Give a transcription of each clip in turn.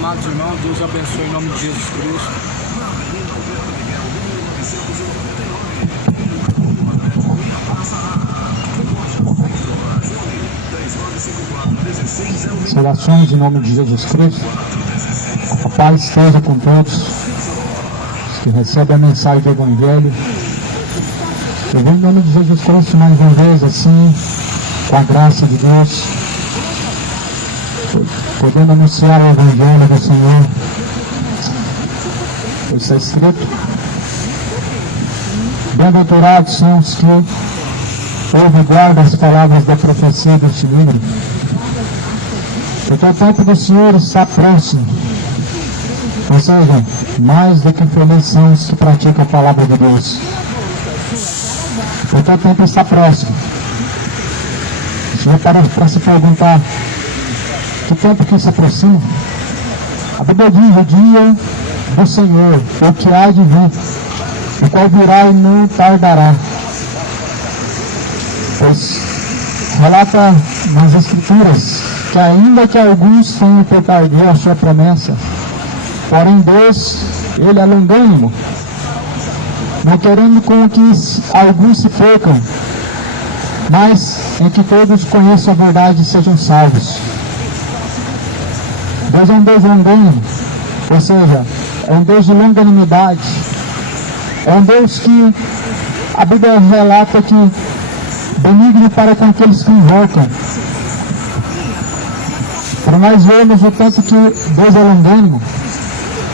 amados irmãos, Deus abençoe em nome de Jesus Cristo. Saudações em nome de Jesus Cristo. A paz esteja com todos que recebem a mensagem do Evangelho. Eu venho em nome de Jesus Cristo mais uma vez, assim, com a graça de Deus, podendo anunciar o Evangelho do Senhor. Está escrito: bem-aventurados são os que ouvem e guardam as palavras da profecia deste livro, porque o tempo do Senhor está próximo. Ou seja, mais do que felizes são os que praticam a palavra de Deus, porque o tempo está próximo. Se eu parar para se perguntar que tempo que se aproxima, a Bíblia diz: o dia do Senhor, o que há de vir, o qual virá e não tardará. Pois relata nas Escrituras que ainda que alguns tenham por tardia a sua promessa, porém Deus, Ele é longânimo, não querendo com que alguns se percam, mas em que todos conheçam a verdade e sejam salvos. Deus é um Deus longânimo, ou seja, é um Deus de longanimidade, é um Deus que a Bíblia relata que benigno para com aqueles que invocam. Para nós vermos o tanto que Deus é longânimo,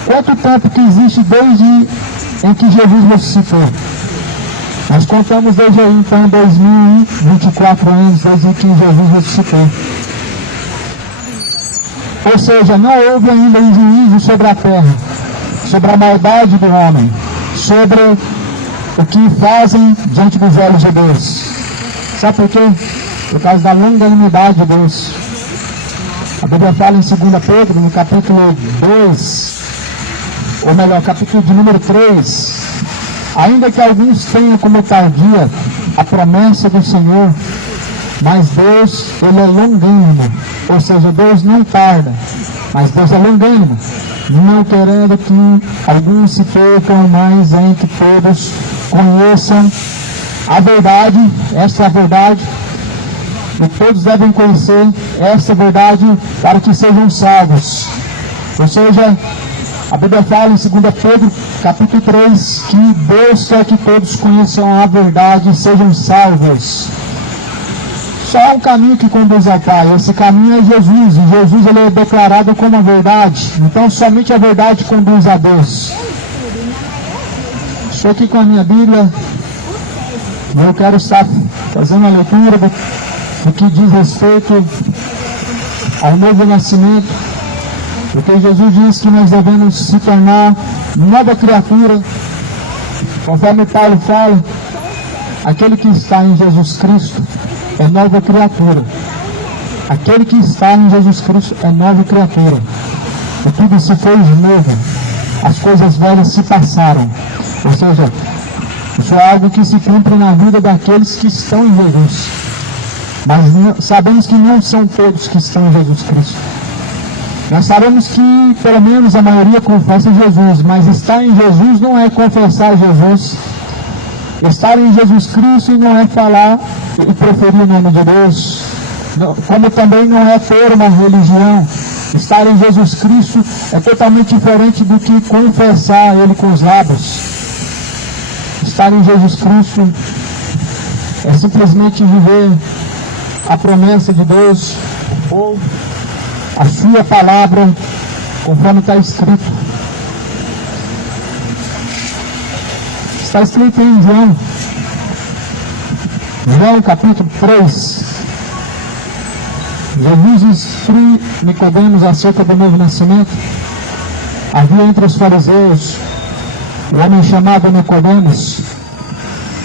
quanto tempo que existe desde em que Jesus ressuscitou. Nós contamos desde aí, então, 2024 anos desde que Jesus ressuscitou. Ou seja, não houve ainda um juízo sobre a terra, sobre a maldade do homem, sobre o que fazem diante dos olhos de Deus. Sabe por quê? Por causa da longanimidade de Deus. A Bíblia fala em 2 Pedro, no capítulo 2, ou melhor, capítulo de número 3, ainda que alguns tenham como tardia a promessa do Senhor, mas Deus, Ele é longânimo, ou seja, Deus não tarda, mas Deus é longânimo, não querendo que alguns se percam, mas em que todos conheçam a verdade. Esta é a verdade, e todos devem conhecer essa verdade para que sejam salvos. Ou seja, a Bíblia fala em 2 Pedro, capítulo 3, que Deus quer que todos conheçam a verdade e sejam salvos. Só há um caminho que conduz ao Pai, esse caminho é Jesus, e Jesus ele é declarado como a verdade, então somente a verdade conduz a Deus. Estou aqui com a minha Bíblia, e eu quero estar fazendo a leitura do que diz respeito ao novo nascimento, porque Jesus diz que nós devemos se tornar nova criatura, conforme Paulo fala, aquele que está em Jesus Cristo é nova criatura. Aquele que está em Jesus Cristo é nova criatura. E tudo se fez novo. As coisas velhas se passaram. Ou seja, isso é algo que se cumpre na vida daqueles que estão em Jesus. Mas sabemos que não são todos que estão em Jesus Cristo. Nós sabemos que pelo menos a maioria confessa Jesus, mas estar em Jesus não é confessar Jesus. Estar em Jesus Cristo não é falar e proferir o nome de Deus, como também não é ter uma religião. Estar em Jesus Cristo é totalmente diferente do que confessar Ele com os lábios. Estar em Jesus Cristo é simplesmente viver a promessa de Deus, ou a sua palavra, conforme está escrito. Está escrito em João capítulo 3. Jesus instrui Nicodemos acerca do novo nascimento. Havia entre os fariseus um homem chamado Nicodemos,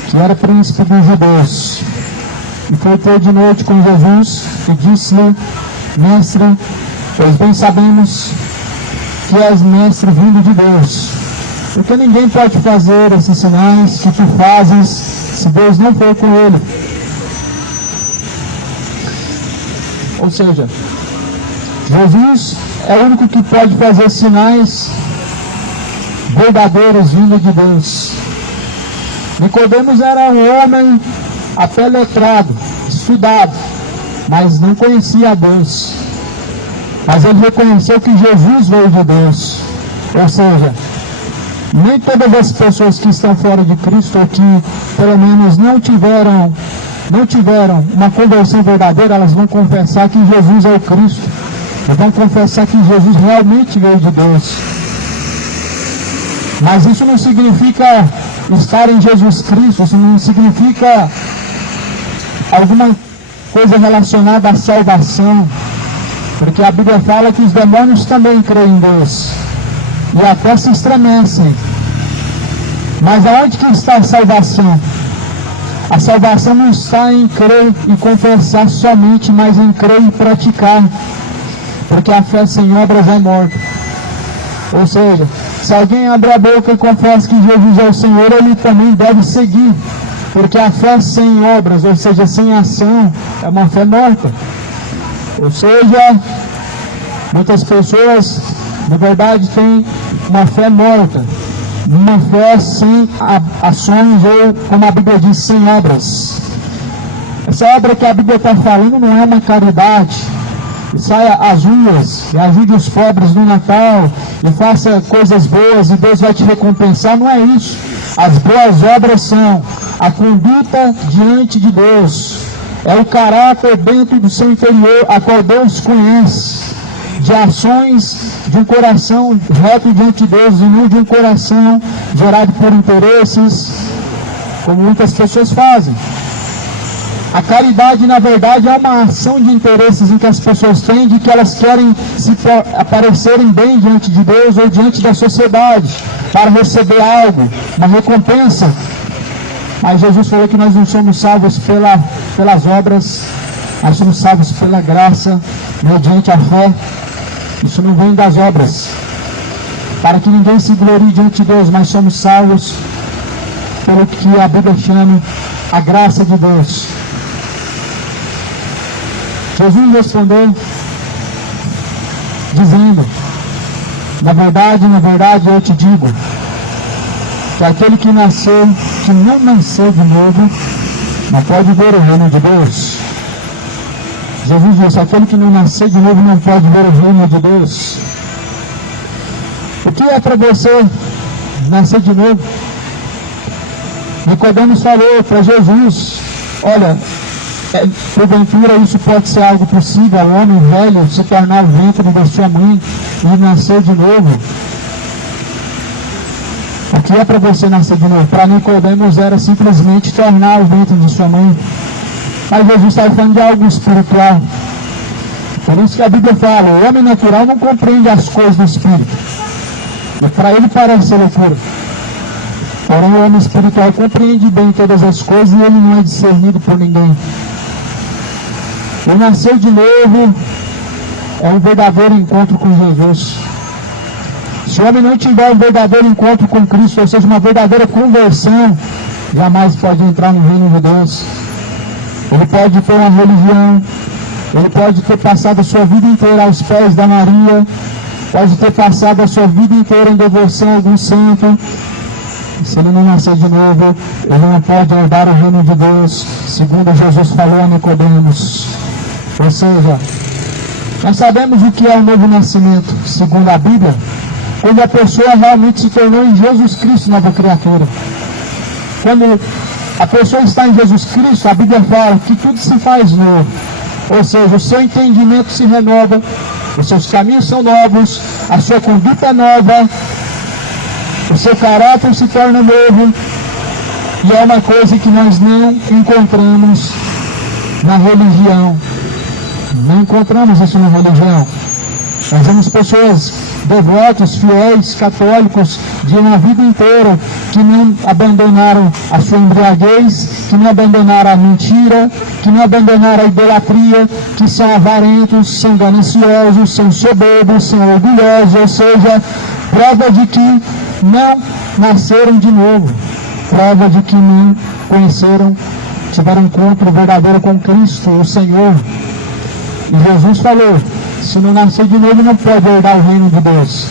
que era príncipe dos judeus, e foi ter de noite com Jesus e disse-lhe: Mestre, pois bem sabemos que és mestre vindo de Deus, porque ninguém pode fazer esses sinais que tu fazes se Deus não for com ele. Ou seja, Jesus é o único que pode fazer sinais verdadeiros vindo de Deus. Nicodemos era um homem até letrado, estudado, mas não conhecia a Deus. Mas ele reconheceu que Jesus veio de Deus. Ou seja, nem todas as pessoas que estão fora de Cristo, ou que pelo menos não tiveram uma conversão verdadeira, elas vão confessar que Jesus é o Cristo. E vão confessar que Jesus realmente veio de Deus. Mas isso não significa estar em Jesus Cristo, isso não significa alguma coisa relacionada à salvação. Porque a Bíblia fala que os demônios também creem em Deus. E até se estremecem. Mas aonde que está a salvação? A salvação não está em crer e confessar somente, mas em crer e praticar. Porque a fé sem obras é morta. Ou seja, se alguém abre a boca e confessa que Jesus é o Senhor, ele também deve seguir. Porque a fé sem obras, ou seja, sem ação, é uma fé morta. Ou seja, muitas pessoas, na verdade, têm uma fé morta. Uma fé sem ações, ou, como a Bíblia diz, sem obras. Essa obra que a Bíblia está falando não é uma caridade. E saia às ruas e ajude os pobres no Natal e faça coisas boas e Deus vai te recompensar. Não é isso. As boas obras são a conduta diante de Deus. É o caráter dentro do seu interior, a qual Deus conhece. De ações de um coração reto diante de Deus e não de um coração gerado por interesses, como muitas pessoas fazem. A caridade, na verdade, é uma ação de interesses em que as pessoas têm, de que elas querem se aparecerem bem diante de Deus ou diante da sociedade, para receber algo, uma recompensa. Mas Jesus falou que nós não somos salvos pelas obras, nós somos salvos pela graça, mediante a fé. Isso não vem das obras, para que ninguém se glorie diante de Deus, mas somos salvos pelo que a Bíblia chama a graça de Deus. Jesus respondeu, dizendo, na verdade, eu te digo, que aquele que não nasceu de novo, não pode ver o reino de Deus. Jesus disse, aquele que não nasceu de novo não pode ver o reino de Deus. O que é para você nascer de novo? Nicodemos falou para Jesus, olha, porventura isso pode ser algo possível, o homem velho se tornar o ventre da sua mãe e nascer de novo. O que é para você nascer de novo? Para Nicodemos era simplesmente tornar o ventre de sua mãe. Mas Jesus estava falando de algo espiritual. Por isso que a Bíblia fala, o homem natural não compreende as coisas do Espírito. E para ele parece ser loucura. Porém o homem espiritual compreende bem todas as coisas e ele não é discernido por ninguém. O nascer de novo é um verdadeiro encontro com Jesus. Se o homem não tiver um verdadeiro encontro com Cristo, ou seja, uma verdadeira conversão, jamais pode entrar no reino de Deus. Ele pode ter uma religião, ele pode ter passado a sua vida inteira aos pés da Maria, pode ter passado a sua vida inteira em devoção a algum santo. Se ele não nascer de novo, ele não pode herdar o reino de Deus, segundo Jesus falou a Nicodemos. Ou seja, nós sabemos o que é o novo nascimento, segundo a Bíblia, quando a pessoa realmente se tornou em Jesus Cristo nova criatura. Quando a pessoa está em Jesus Cristo, a Bíblia fala que tudo se faz novo. Ou seja, o seu entendimento se renova, os seus caminhos são novos, a sua conduta é nova, o seu caráter se torna novo. E é uma coisa que nós não encontramos na religião. Não encontramos isso na religião. Nós vemos pessoas devotos, fiéis, católicos, de uma vida inteira, que não abandonaram a sua embriaguez, que não abandonaram a mentira, que não abandonaram a idolatria, que são avarentos, são gananciosos, são soberbos, são orgulhosos, ou seja, prova de que não nasceram de novo, prova de que não conheceram, tiveram um encontro verdadeiro com Cristo, o Senhor. E Jesus falou se não nascer de novo, não pode herdar o reino de Deus.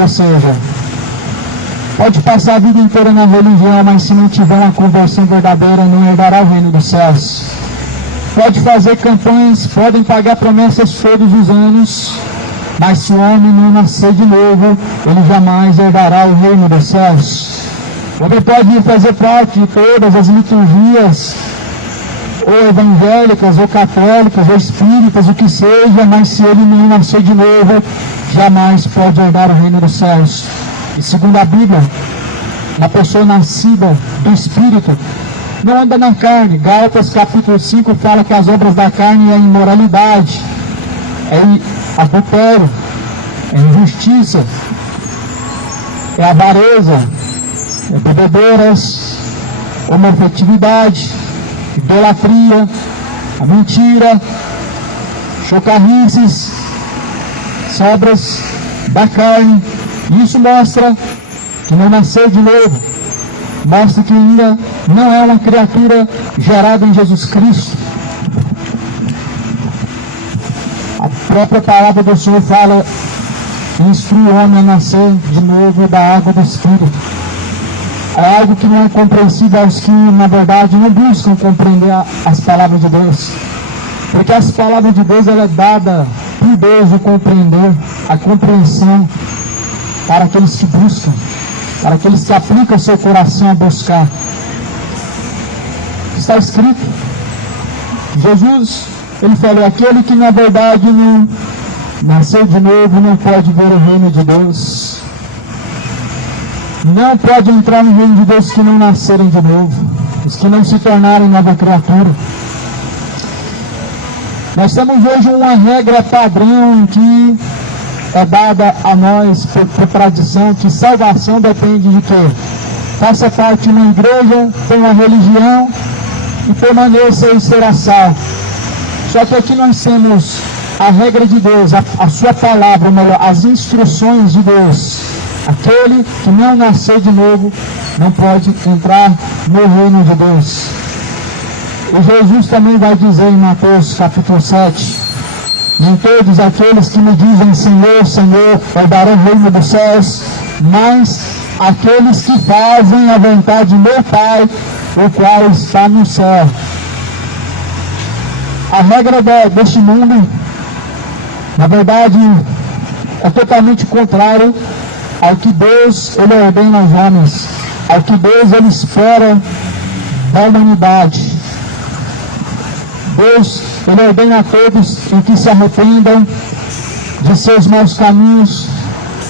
Ou seja, pode passar a vida inteira na religião, mas se não tiver uma conversão verdadeira, não herdará o reino dos céus. Pode fazer campanhas, podem pagar promessas todos os anos, mas se o homem não nascer de novo, ele jamais herdará o reino dos céus. Ele pode fazer parte de todas as liturgias, ou evangélicas, ou católicas, ou espíritas, o que seja, mas se ele não nascer de novo, jamais pode herdar o reino dos céus. E segundo a Bíblia, uma pessoa nascida do Espírito não anda na carne. Gálatas capítulo 5 fala que as obras da carne é imoralidade, é adultério, é injustiça, é avareza, é bebedeiras, homoafetividade, idolatria, a mentira, chocarrices, obras da carne. Isso mostra que não nasceu de novo, mostra que ainda não é uma criatura gerada em Jesus Cristo. A própria palavra do Senhor fala que instrui o homem a nascer de novo da água do Espírito. É algo que não é compreensível aos que, na verdade, não buscam compreender as palavras de Deus. Porque as palavras de Deus, ela é dada por Deus o compreender, a compreensão para aqueles que buscam, para aqueles que aplicam seu coração a buscar. Está escrito, Jesus, ele falou, aquele que na verdade não nasceu de novo não pode ver o reino de Deus. Não pode entrar no reino de Deus que não nascerem de novo, os que não se tornarem nova criatura. Nós temos hoje uma regra padrão que é dada a nós por tradição, que salvação depende de quê? Faça parte de uma igreja, tenha uma religião e permaneça e será salvo. Só que aqui nós temos a regra de Deus, a sua palavra, ou melhor, as instruções de Deus. Aquele que não nasceu de novo não pode entrar no reino de Deus. E Jesus também vai dizer em Mateus capítulo 7, nem todos aqueles que me dizem Senhor, Senhor, herdarão o reino dos céus, mas aqueles que fazem a vontade de meu Pai, o qual está no céu. A regra deste mundo, na verdade, é totalmente contrário ao que Deus ele ordena aos homens, ao que Deus ele espera da humanidade. Deus ele ordena a todos em que se arrependam de seus maus caminhos,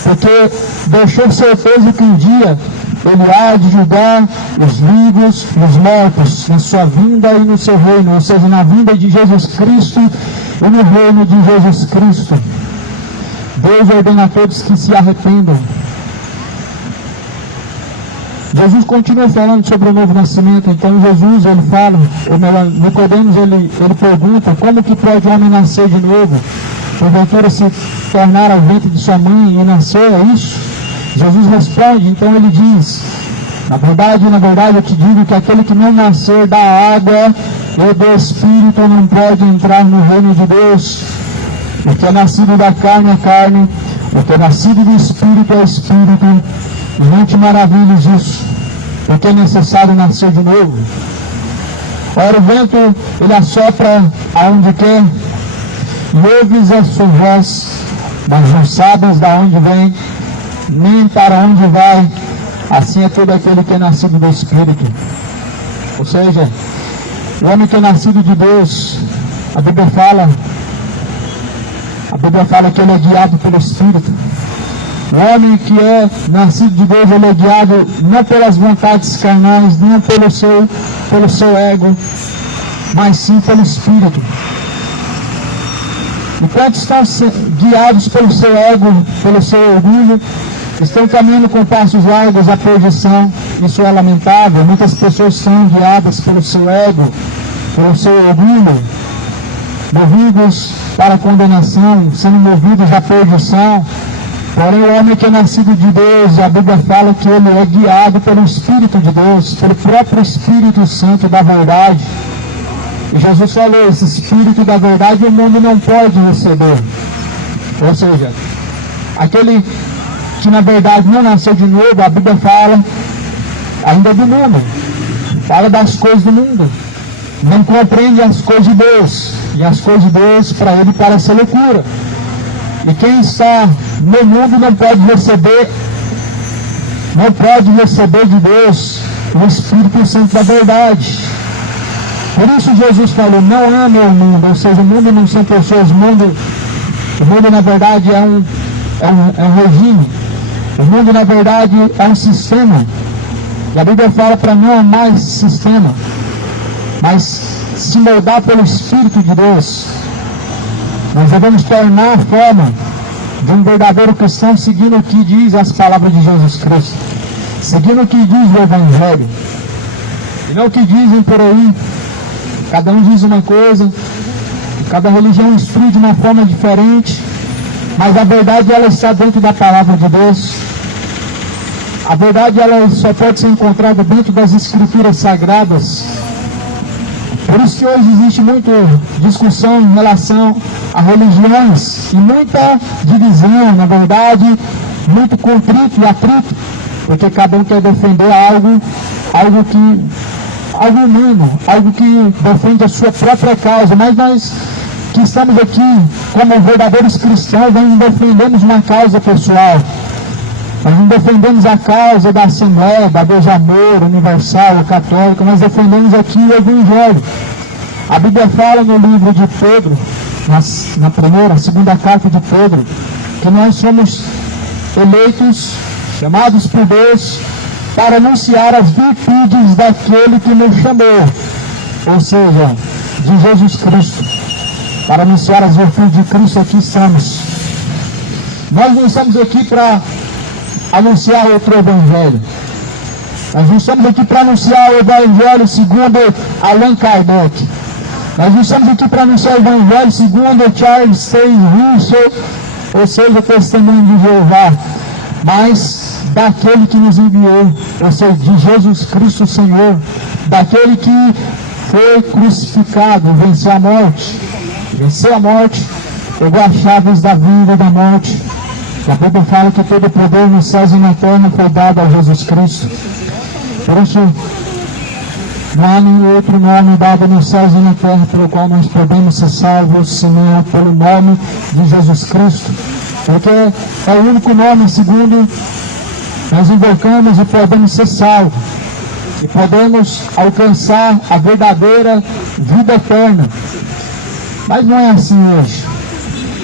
porque deixou certeza que um dia ele há de julgar os vivos e os mortos na sua vinda e no seu reino, ou seja, na vinda de Jesus Cristo e no reino de Jesus Cristo. Deus ordena a todos que se arrependam. Jesus continua falando sobre o novo nascimento. Então Jesus ele fala, Nicodemos ele pergunta, como que pode o homem nascer de novo? Porventura se tornar ao ventre de sua mãe e nascer, é isso? Jesus responde, então ele diz, na verdade eu te digo que aquele que não nascer da água e do Espírito não pode entrar no reino de Deus. O que é nascido da carne é carne, o que é nascido do Espírito é Espírito. E não te maravilhes isso, porque é necessário nascer de novo. Ora, o vento, ele assopra aonde quer, e ouves a sua voz, mas não sabes de onde vem, nem para onde vai. Assim é todo aquele que é nascido do Espírito. Ou seja, o homem que é nascido de Deus, a Bíblia fala que ele é guiado pelo Espírito. O homem que é nascido de Deus, ele é guiado não pelas vontades carnais, nem pelo seu ego, mas sim pelo Espírito. Enquanto estão guiados pelo seu ego, pelo seu orgulho, estão caminhando com passos largos à perdição. Isso é lamentável. Muitas pessoas são guiadas pelo seu ego, pelo seu orgulho, movidos para a condenação, sendo movidos à perdição. Porém, o homem que é nascido de Deus, a Bíblia fala que ele é guiado pelo Espírito de Deus, pelo próprio Espírito Santo da verdade. E Jesus falou, esse Espírito da verdade o mundo não pode receber. Ou seja, aquele que na verdade não nasceu de novo, a Bíblia fala ainda do mundo, fala das coisas do mundo, não compreende as coisas de Deus, e as coisas de Deus para ele parecem loucura. E quem está no mundo não pode receber de Deus o Espírito Santo da verdade. Por isso Jesus falou, não ame o mundo, ou seja, o mundo não são pessoas, o mundo na verdade é um regime, o mundo na verdade é um sistema. E a Bíblia fala para não amar esse sistema, mas se moldar pelo Espírito de Deus. Nós devemos tornar a forma de um verdadeiro cristão seguindo o que diz as palavras de Jesus Cristo, seguindo o que diz o Evangelho, e não o que dizem por aí. Cada um diz uma coisa, e cada religião instrui de uma forma diferente, mas a verdade ela está dentro da palavra de Deus. A verdade ela só pode ser encontrada dentro das Escrituras Sagradas. Por isso que hoje existe muita discussão em relação a religiões e muita divisão, na verdade, muito conflito e atrito, porque cada um quer defender algo humano, algo que defende a sua própria causa. Mas nós que estamos aqui como verdadeiros cristãos, nós não defendemos uma causa pessoal. Nós não defendemos a causa da Assembleia, da Deus Amor, Universal, Católica, nós defendemos aqui o Evangelho. A Bíblia fala no livro de Pedro, na segunda carta de Pedro, que nós somos eleitos, chamados por Deus, para anunciar as virtudes daquele que nos chamou, ou seja, de Jesus Cristo. Para anunciar as virtudes de Cristo, aqui estamos. Nós não estamos aqui para anunciar outro Evangelho. Nós não estamos aqui para anunciar o Evangelho segundo Allan Kardec. Nós não estamos aqui para anunciar o Evangelho segundo Charles Taze Russell, ou seja, o Testemunho de Jeová, mas daquele que nos enviou, ou seja, de Jesus Cristo Senhor, daquele que foi crucificado, venceu a morte, pegou as chaves da vida e da morte. A Bíblia fala que todo o poder nos céus e na terra foi dado a Jesus Cristo. Por isso, não há nenhum outro nome dado nos céus e na terra pelo qual nós podemos ser salvos, senão pelo nome de Jesus Cristo. Porque é o único nome, segundo nós invocamos, e podemos ser salvos. E podemos alcançar a verdadeira vida eterna. Mas não é assim hoje.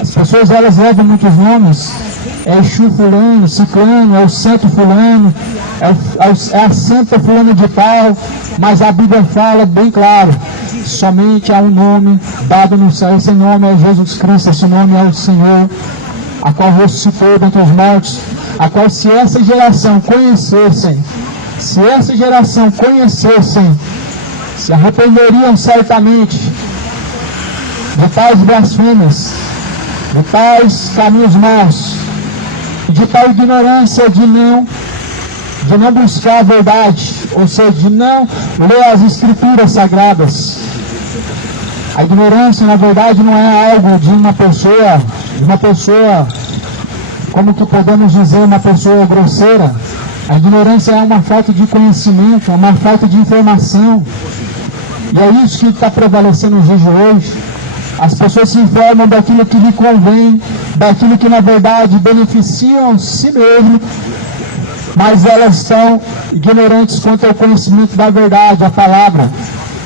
As pessoas elas levam muitos nomes. É Exu fulano, ciclano, é o santo fulano, é a santa fulana de tal, mas a Bíblia fala bem claro, somente há um nome dado no céu, esse nome é Jesus Cristo, esse nome é o Senhor, a qual ressuscitou dentre os mortos, a qual se essa geração conhecessem, se arrependeriam certamente de tais blasfêmias, de tais caminhos maus, de tal ignorância de não buscar a verdade, ou seja, de não ler as Escrituras Sagradas. A ignorância, na verdade, não é algo de uma pessoa, como que podemos dizer, uma pessoa grosseira. A ignorância é uma falta de conhecimento, é uma falta de informação. E é isso que está prevalecendo nos dias de hoje. As pessoas se informam daquilo que lhe convém, daquilo que na verdade beneficiam si mesmo, mas elas são ignorantes quanto ao conhecimento da verdade, a palavra,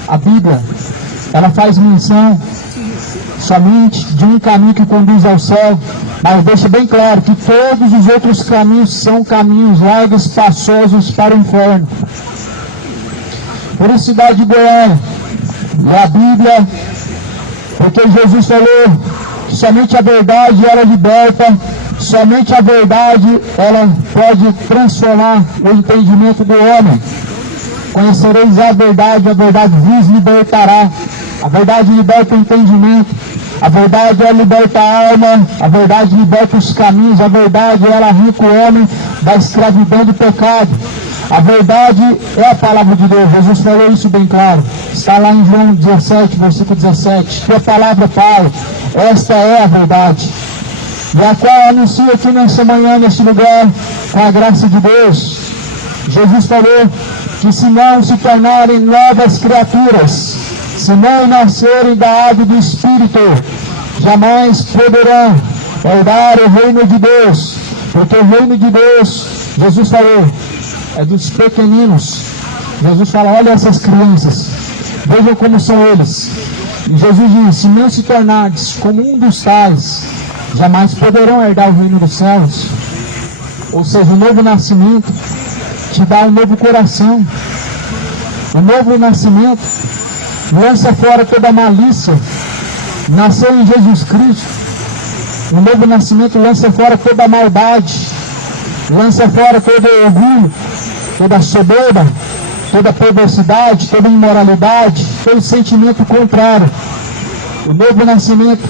a Bíblia. Ela faz menção somente de um caminho que conduz ao céu, mas deixa bem claro que todos os outros caminhos são caminhos largos, espaçosos para o inferno. Por isso, cidade de Goiânia, a Bíblia, porque Jesus falou que somente a verdade ela liberta, somente a verdade ela pode transformar o entendimento do homem. Conhecereis a verdade vos libertará. A verdade liberta o entendimento, a verdade ela liberta a alma, a verdade liberta os caminhos, a verdade ela arranca o homem da escravidão do pecado. A verdade é a palavra de Deus. Jesus falou isso bem claro. Está lá em João 17, versículo 17. Tua palavra, Pai, esta é a verdade. E a qual anuncio aqui nessa manhã, neste lugar, com a graça de Deus. Jesus falou que se não se tornarem novas criaturas, se não nascerem da água do Espírito, jamais poderão herdar o reino de Deus. Porque o reino de Deus, Jesus falou, é dos pequeninos. Jesus fala, olha essas crianças, vejam como são eles. E Jesus diz, se não se tornardes como um dos tais, jamais poderão herdar o reino dos céus. Ou seja, o novo nascimento te dá um novo coração. O novo nascimento lança fora toda a malícia. Nasceu em Jesus Cristo. O novo nascimento lança fora toda a maldade, lança fora todo o orgulho, toda a soberba, toda a perversidade, toda a imoralidade, todo sentimento contrário. O novo nascimento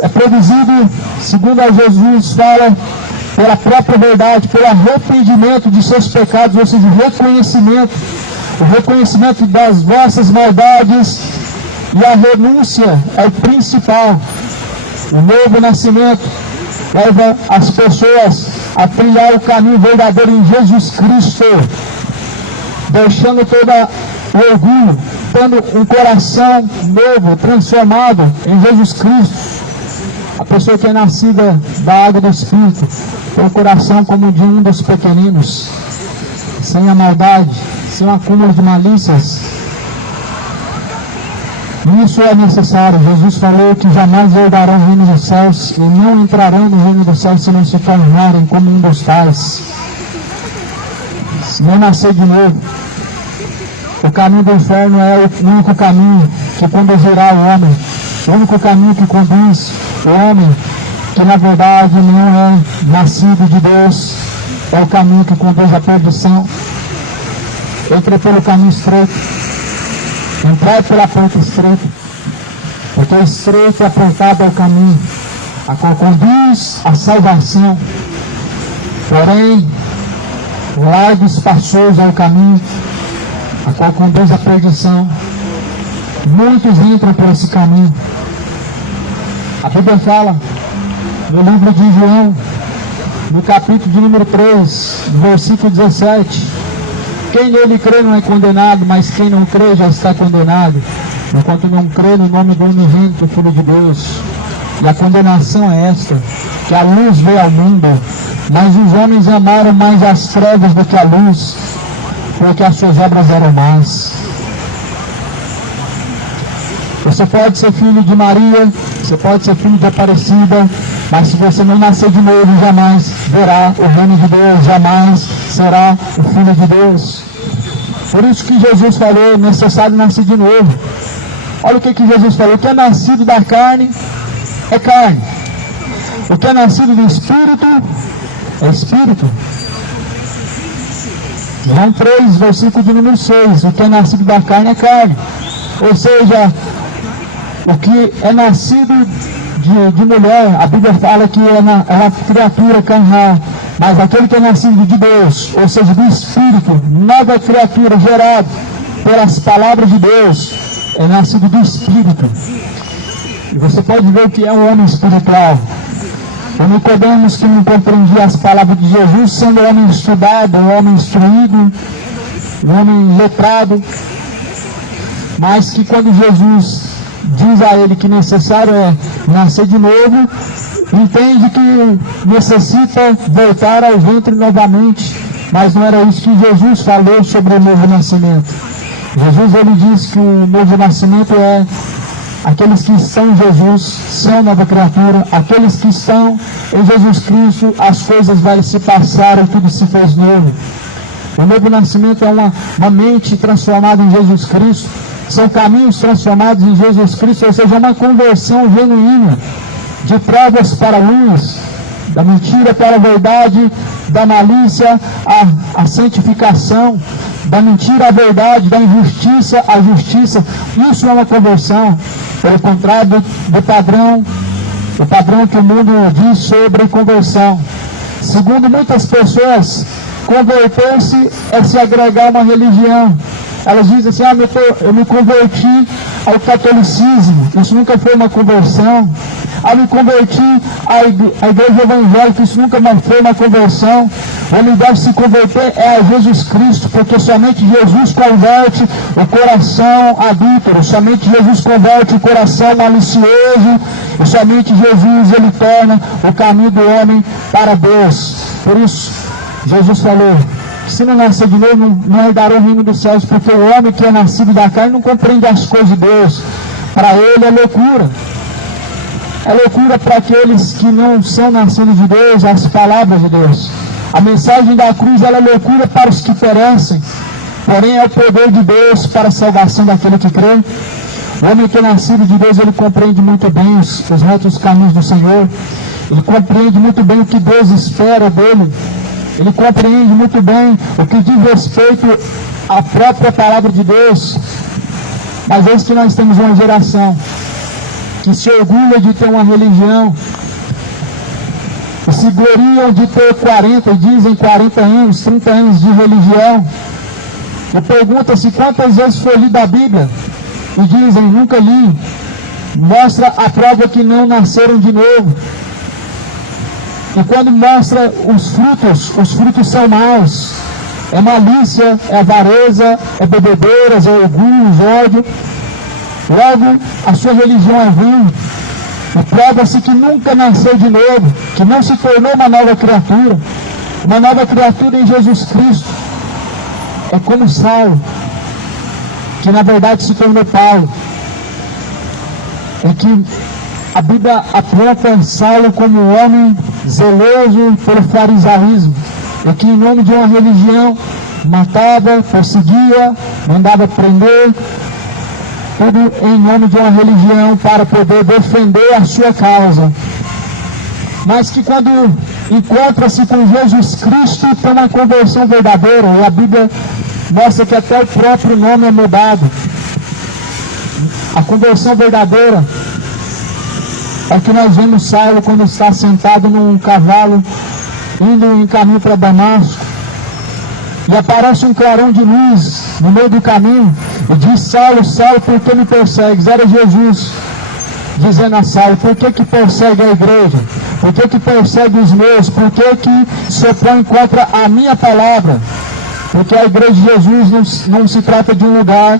é produzido, segundo a Jesus fala, pela própria verdade, pelo arrependimento de seus pecados, ou seja, o reconhecimento das vossas maldades, e a renúncia é o principal. O novo nascimento leva as pessoas a trilhar o caminho verdadeiro em Jesus Cristo, deixando todo o orgulho, tendo um coração novo, transformado em Jesus Cristo. A pessoa que é nascida da água do Espírito tem o coração como de um dos pequeninos, sem a maldade, sem o acúmulo de malícias. Isso é necessário. Jesus falou que jamais herdarão o reino dos céus e não entrarão no reino dos céus se não se tornarem como um dos tais. Se não nascer de novo, o caminho do inferno é o único caminho que conduzirá o homem. O único caminho que conduz o homem, que na verdade não é nascido de Deus, é o caminho que conduz à perdição. Entre pelo caminho estreito. Entrai pela porta estreita, porque estreito e apertado é o caminho, a qual conduz à salvação. Porém, largo e espaçoso é o caminho, a qual conduz à perdição. Muitos entram por esse caminho. A Bíblia fala, no livro de João, no capítulo de número 3, versículo 17, quem nele crê não é condenado, mas quem não crê já está condenado, enquanto não crê no nome do unigênito Filho de Deus. E a condenação é esta, que a luz veio ao mundo, mas os homens amaram mais as trevas do que a luz, porque as suas obras eram más. Você pode ser filho de Maria, você pode ser filho de Aparecida, mas se você não nascer de novo, jamais verá o reino de Deus, jamais será o Filho de Deus. Por isso que Jesus falou, é necessário nascer de novo. Olha o que Jesus falou, o que é nascido da carne é carne. O que é nascido do Espírito é Espírito. João 3, versículo de número 6, o que é nascido da carne é carne. Ou seja, o que é nascido de mulher, a Bíblia fala que é uma criatura carnal, mas aquele que é nascido de Deus, ou seja, do Espírito, nova criatura gerada pelas palavras de Deus, é nascido do Espírito. E você pode ver o que é um homem espiritual. O Nicodemos, que não compreendia as palavras de Jesus, sendo um homem estudado, um homem instruído, um homem letrado, mas que quando Jesus diz a ele que necessário é nascer de novo, entende que necessita voltar ao ventre novamente, mas não era isso que Jesus falou sobre o novo nascimento. Jesus, ele diz que o novo nascimento é aqueles que estão em Jesus, são nova criatura, aqueles que estão em Jesus Cristo, as coisas vai se passar e tudo se fez novo. O novo nascimento é uma mente transformada em Jesus Cristo, são caminhos transformados em Jesus Cristo, ou seja, uma conversão genuína, de provas para luz, da mentira para a verdade, da malícia à santificação, da mentira à verdade, da injustiça à justiça. Isso é uma conversão, pelo contrário do padrão, o padrão que o mundo diz sobre conversão. Segundo muitas pessoas, Converter-se é se agregar a uma religião. Elas dizem assim, eu me converti ao catolicismo, isso nunca foi uma conversão. Me converti à igreja evangélica, isso nunca mais foi uma conversão. O homem deve se converter a Jesus Cristo, porque somente Jesus converte o coração adúltero, somente Jesus converte o coração malicioso, e somente Jesus ele torna o caminho do homem para Deus. Por isso, Jesus falou, se não nascer de novo, não herdará o reino dos céus, porque o homem que é nascido da carne não compreende as coisas de Deus. Para ele é loucura. É loucura para aqueles que não são nascidos de Deus, as palavras de Deus. A mensagem da cruz ela é loucura para os que perecem, porém é o poder de Deus para a salvação daquele que crê. O homem que é nascido de Deus, ele compreende muito bem os retos caminhos do Senhor. Ele compreende muito bem o que Deus espera dele. Ele compreende muito bem o que diz respeito à própria palavra de Deus. Mas eis que nós temos uma geração que se orgulha de ter uma religião, que se gloriam de ter 40, dizem 40 anos, 30 anos de religião, e pergunta-se quantas vezes foi lida a Bíblia, e dizem, nunca li. Mostra a prova que não nasceram de novo. E quando mostra os frutos são maus. É malícia, é avareza, é bebedeiras, é orgulho, ódio. Logo, a sua religião é ruim. E prova-se que nunca nasceu de novo, que não se tornou uma nova criatura. Uma nova criatura em Jesus Cristo. É como Saulo, que na verdade se tornou Paulo. É que a Bíblia aponta Saulo como um homem zeloso pelo farisaísmo, e que em nome de uma religião matava, perseguia, mandava prender, tudo em nome de uma religião para poder defender a sua causa. Mas que quando encontra-se com Jesus Cristo tem uma conversão verdadeira, e a Bíblia mostra que até o próprio nome é mudado. A conversão verdadeira é que nós vemos Saulo quando está sentado num cavalo, indo em caminho para Damasco, e aparece um clarão de luz no meio do caminho, e diz, Saulo, Saulo, por que me persegues? Era Jesus dizendo a Saulo, por que persegue a igreja? Por que persegue os meus? Por que se opõe contra a minha palavra? Porque a igreja de Jesus não se trata de um lugar,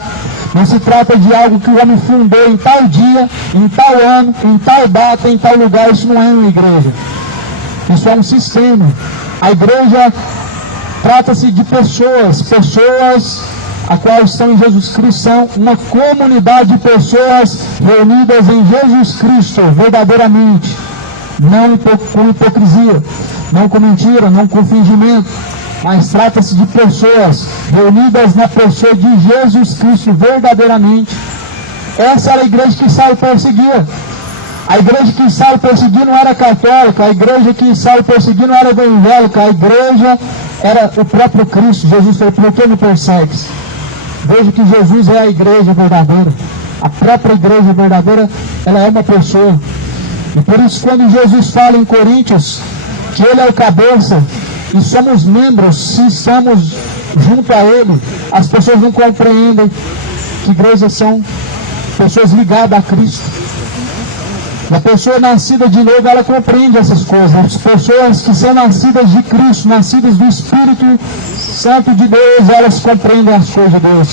não se trata de algo que o homem fundou em tal dia, em tal ano, em tal data, em tal lugar. Isso não é uma igreja. Isso é um sistema. A igreja trata-se de pessoas a qual estão em Jesus Cristo, são uma comunidade de pessoas reunidas em Jesus Cristo, verdadeiramente. Não com hipocrisia, não com mentira, não com fingimento, mas trata-se de pessoas reunidas na pessoa de Jesus Cristo verdadeiramente. Essa era a igreja que Saulo perseguia. A igreja que Saulo perseguia não era católica, a igreja que Saulo perseguia não era evangélica, a igreja era o próprio Cristo. Jesus falou, por que me persegues? Veja que Jesus é a igreja verdadeira. A própria igreja verdadeira, ela é uma pessoa. E por isso quando Jesus fala em Coríntios que ele é o cabeça e somos membros, se estamos junto a ele, as pessoas não compreendem que igrejas são pessoas ligadas a Cristo. E a pessoa nascida de novo, ela compreende essas coisas. As pessoas que são nascidas de Cristo, nascidas do Espírito Santo de Deus, elas compreendem as coisas de Deus.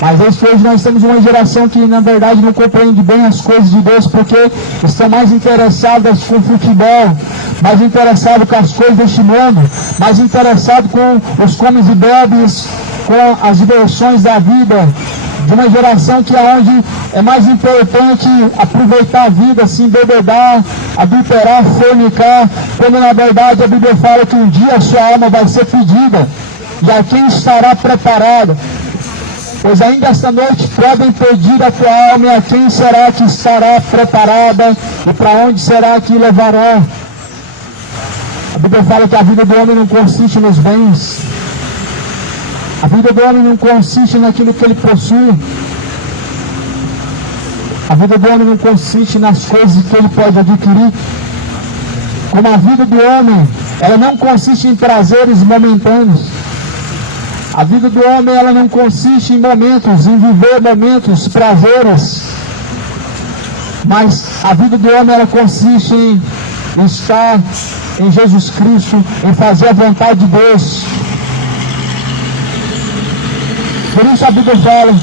Mas hoje nós temos uma geração que na verdade não compreende bem as coisas de Deus, porque estão mais interessadas com futebol, mais interessadas com as coisas deste mundo, mais interessadas com os comes e bebes, com as diversões da vida, de uma geração que é onde é mais importante aproveitar a vida, se embebedar, adulterar, fornicar, quando na verdade a Bíblia fala que um dia a sua alma vai ser pedida, e a quem estará preparado? Pois ainda esta noite podem pedir a tua alma, e a quem será que estará preparada, e para onde será que levará? A Bíblia fala que a vida do homem não consiste nos bens, a vida do homem não consiste naquilo que ele possui, a vida do homem não consiste nas coisas que ele pode adquirir, como a vida do homem ela não consiste em prazeres momentâneos. A vida do homem, ela não consiste em momentos, em viver momentos, prazeres. Mas a vida do homem, ela consiste em estar em Jesus Cristo, em fazer a vontade de Deus. Por isso a Bíblia fala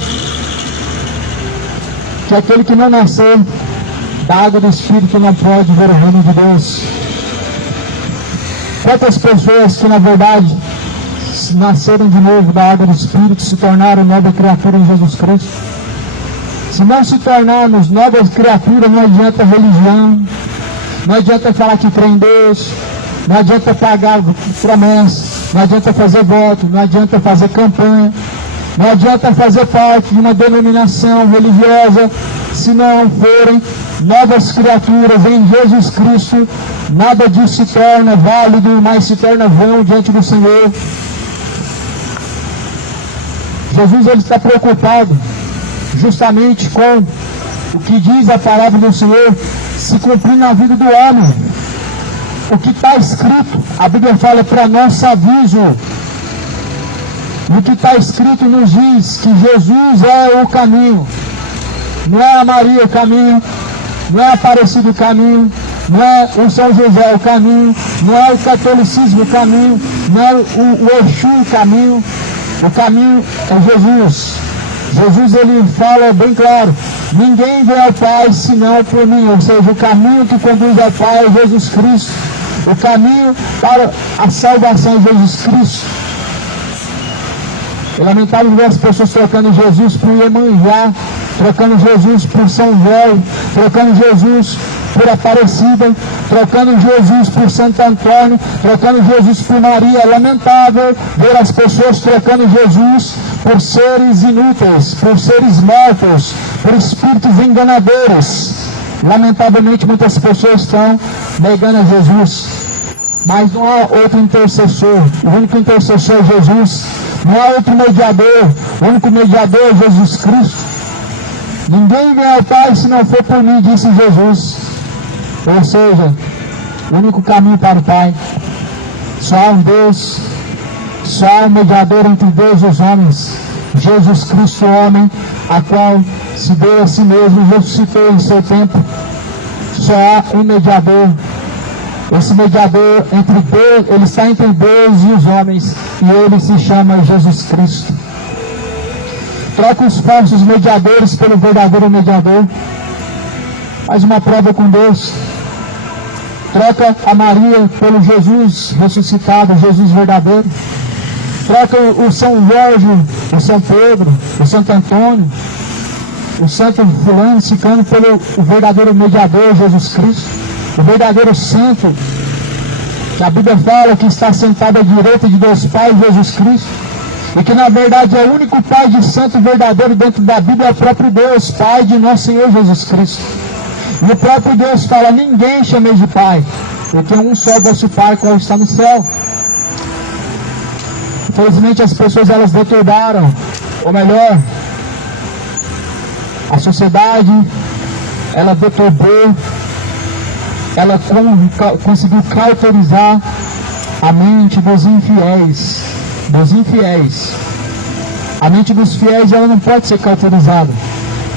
que aquele que não nascer da água do Espírito não pode ver o reino de Deus. Quantas pessoas que na verdade nasceram de novo da água do Espírito se tornaram nova criatura em Jesus Cristo? Se não se tornarmos novas criaturas, não adianta religião, não adianta falar que crê em Deus, não adianta pagar promessas, não adianta fazer voto, não adianta fazer campanha, não adianta fazer parte de uma denominação religiosa, se não forem novas criaturas em Jesus Cristo. Nada disso se torna válido, mas se torna vão diante do Senhor. Jesus, ele está preocupado justamente com o que diz a palavra do Senhor se cumprir na vida do homem. O que está escrito, a Bíblia fala para nosso aviso. O que está escrito nos diz que Jesus é o caminho. Não é a Maria o caminho, não é a Aparecida o caminho, não é o São José o caminho, não é o catolicismo o caminho, não é o Exu o caminho. O caminho é Jesus. Jesus, ele fala bem claro: ninguém vem ao Pai senão por mim. Ou seja, o caminho que conduz ao Pai é Jesus Cristo. O caminho para a salvação é Jesus Cristo. É lamentável ver as pessoas trocando Jesus por Iemanjá, trocando Jesus por São João, trocando Jesus por Aparecida, trocando Jesus por Santo Antônio, trocando Jesus por Maria. É lamentável ver as pessoas trocando Jesus por seres inúteis, por seres mortos, por espíritos enganadores. Lamentavelmente muitas pessoas estão negando a Jesus, mas não há outro intercessor. O único intercessor é Jesus. Não há outro mediador. O único mediador é Jesus Cristo. Ninguém vem ao Pai se não for por mim, disse Jesus. Ou seja, o único caminho para o Pai. Só há um Deus, só há um mediador entre Deus e os homens, Jesus Cristo, homem, a qual se deu a si mesmo, ressuscitou em seu tempo. Só há um mediador. Esse mediador entre Deus, ele está entre Deus e os homens, e ele se chama Jesus Cristo. Troca os falsos mediadores pelo verdadeiro mediador. Faz uma prova com Deus. Troca a Maria pelo Jesus ressuscitado, Jesus verdadeiro. Troca o São Jorge, o São Pedro, o Santo Antônio, o Santo Fulano, Ciclano, pelo verdadeiro mediador, Jesus Cristo. O verdadeiro santo, que a Bíblia fala que está sentado à direita de Deus Pai, Jesus Cristo, e que na verdade é o único Pai de santo verdadeiro dentro da Bíblia, é o próprio Deus, Pai de nosso Senhor Jesus Cristo. E o próprio Deus fala: ninguém chame de Pai, porque um só vosso Pai, qual está no céu. Infelizmente as pessoas, elas deturdaram, ou melhor, a sociedade, ela deturbou, ela conseguiu cauterizar a mente dos infiéis. A mente dos fiéis, ela não pode ser cauterizada,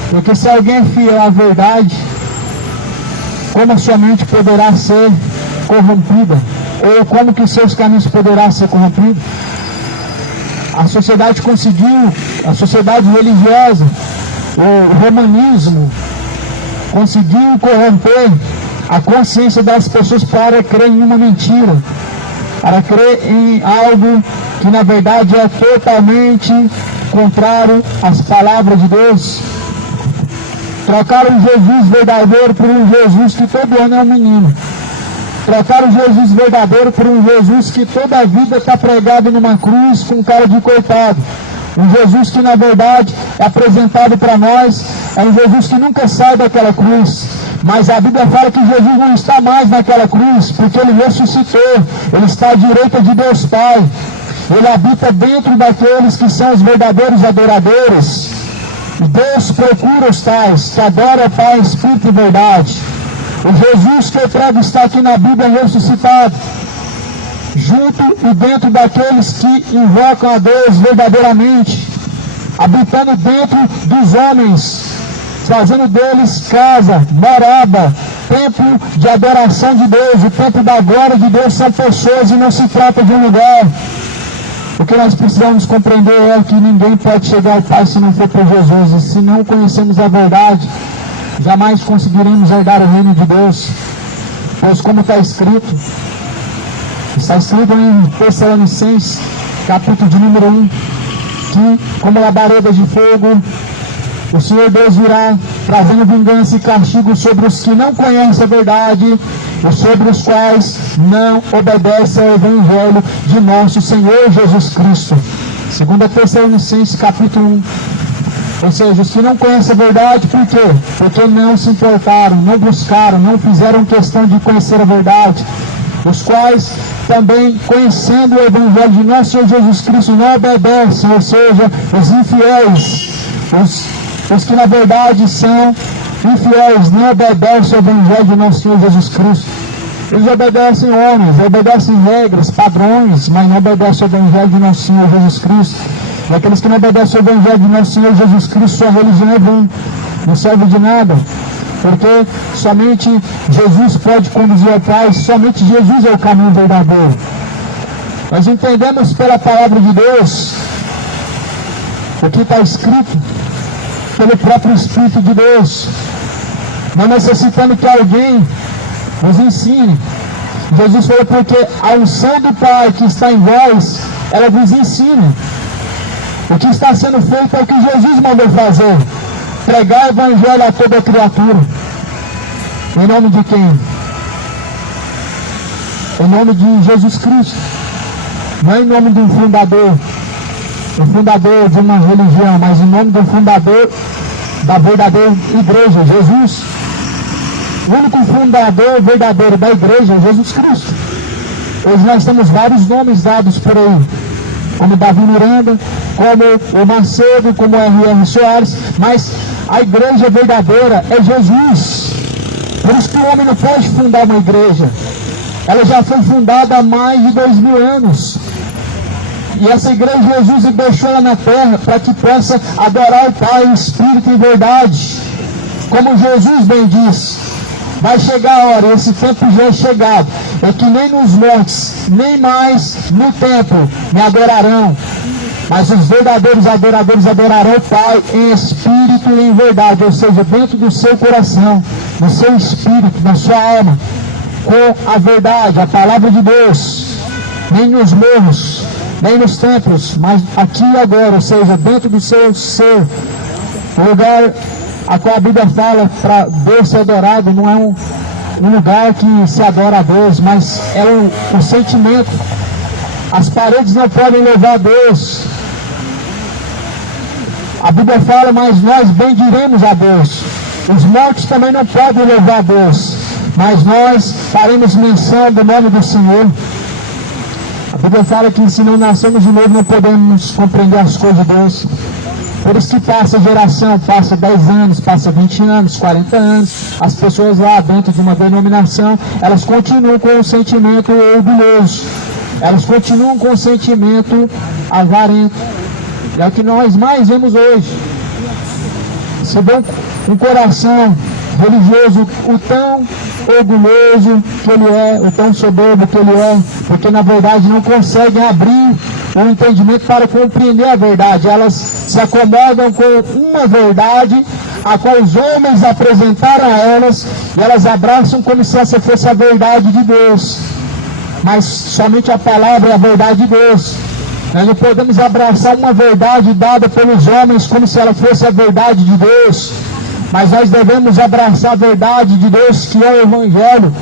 porque se alguém é fiel à verdade, como a sua mente poderá ser corrompida? Ou como que os seus caminhos poderão ser corrompidos? A sociedade conseguiu, a sociedade religiosa, o romanismo, conseguiu corromper a consciência das pessoas para crer em uma mentira, para crer em algo que na verdade é totalmente contrário às palavras de Deus. Trocaram Jesus verdadeiro por um Jesus que todo ano é um menino. Trocaram Jesus verdadeiro por um Jesus que toda a vida está pregado numa cruz com cara de coitado. Um Jesus que na verdade é apresentado para nós, é um Jesus que nunca sai daquela cruz. Mas a Bíblia fala que Jesus não está mais naquela cruz, porque ele ressuscitou, ele está à direita de Deus Pai. Ele habita dentro daqueles que são os verdadeiros adoradores. Deus procura os tais que adoram o Pai em espírito e verdade. O Jesus que eu prego está aqui na Bíblia ressuscitado. junto e dentro daqueles que invocam a Deus verdadeiramente, habitando dentro dos homens, fazendo deles casa, morada, templo de adoração de Deus. O templo da glória de Deus são pessoas e não se trata de um lugar. O que nós precisamos compreender é que ninguém pode chegar ao Pai se não for por Jesus. E se não conhecemos a verdade, jamais conseguiremos herdar o reino de Deus. Pois como está escrito em Tessalonicenses, capítulo de número 1, que como labareda de fogo, o Senhor Deus virá trazendo vingança e castigo sobre os que não conhecem a verdade e sobre os quais não obedecem ao Evangelho de nosso Senhor Jesus Cristo. 2 Tessalonicenses capítulo 1. Ou seja, os que não conhecem a verdade, por quê? Porque não se importaram, não buscaram, não fizeram questão de conhecer a verdade. Os quais também, conhecendo o Evangelho de nosso Senhor Jesus Cristo, não obedecem, ou seja, os infiéis, os que na verdade são infiéis, não obedecem ao Evangelho de nosso Senhor Jesus Cristo. Eles obedecem homens, obedecem regras, padrões, mas não obedecem ao Evangelho de nosso Senhor Jesus Cristo. E aqueles que não obedecem ao Evangelho de nosso Senhor Jesus Cristo, sua religião é vã, não serve de nada. Porque somente Jesus pode conduzir ao Pai, somente Jesus é o caminho verdadeiro. Nós entendemos pela palavra de Deus o que está escrito pelo próprio Espírito de Deus, não necessitando que alguém nos ensine. Jesus falou, porque a unção do Pai que está em vós, ela vos ensina. O que está sendo feito é o que Jesus mandou fazer: pregar o Evangelho a toda criatura. Em nome de quem? Em nome de Jesus Cristo. Não em nome do fundador, o fundador de uma religião, mas em nome do fundador da verdadeira igreja, Jesus. O único fundador verdadeiro da igreja é Jesus Cristo. Hoje nós temos vários nomes dados por aí, como Davi Miranda, como o Macedo, como o R.R. Soares, mas a igreja verdadeira é Jesus. Por isso que o homem não pode fundar uma igreja. Ela já foi fundada há mais de 2000 anos. E essa igreja Jesus deixou ela na terra para que possa adorar o Pai em espírito e verdade. Como Jesus bem diz, vai chegar a hora, esse tempo já é chegado, é que nem nos montes, nem mais no templo me adorarão, mas os verdadeiros adoradores adorarão o Pai em espírito e em verdade, ou seja, dentro do seu coração, no seu espírito, na sua alma, com a verdade, a palavra de Deus, nem nos morros, nem nos templos, mas aqui e agora, ou seja, dentro do seu ser. O lugar a qual a Bíblia fala para Deus ser adorado não é um lugar que se adora a Deus, mas é o sentimento. As paredes não podem louvar a Deus. A Bíblia fala, mas nós bendiremos a Deus. Os mortos também não podem louvar a Deus, mas nós faremos menção do nome do Senhor. A Bíblia fala que se não nascemos de novo não podemos compreender as coisas de Deus. Por isso que passa geração, passa 10 anos, passa 20 anos, 40 anos, as pessoas lá dentro de uma denominação, elas continuam com o sentimento orgulhoso, elas continuam com o sentimento avarento. É o que nós mais vemos hoje. Se vê um coração religioso, o tão orgulhoso que ele é, o tão soberbo que ele é, porque na verdade não conseguem abrir o entendimento para compreender a verdade. Elas se acomodam com uma verdade a qual os homens apresentaram a elas, e elas abraçam como se essa fosse a verdade de Deus. Mas somente a palavra é a verdade de Deus. Nós não podemos abraçar uma verdade dada pelos homens como se ela fosse a verdade de Deus, mas nós devemos abraçar a verdade de Deus, que é o Evangelho.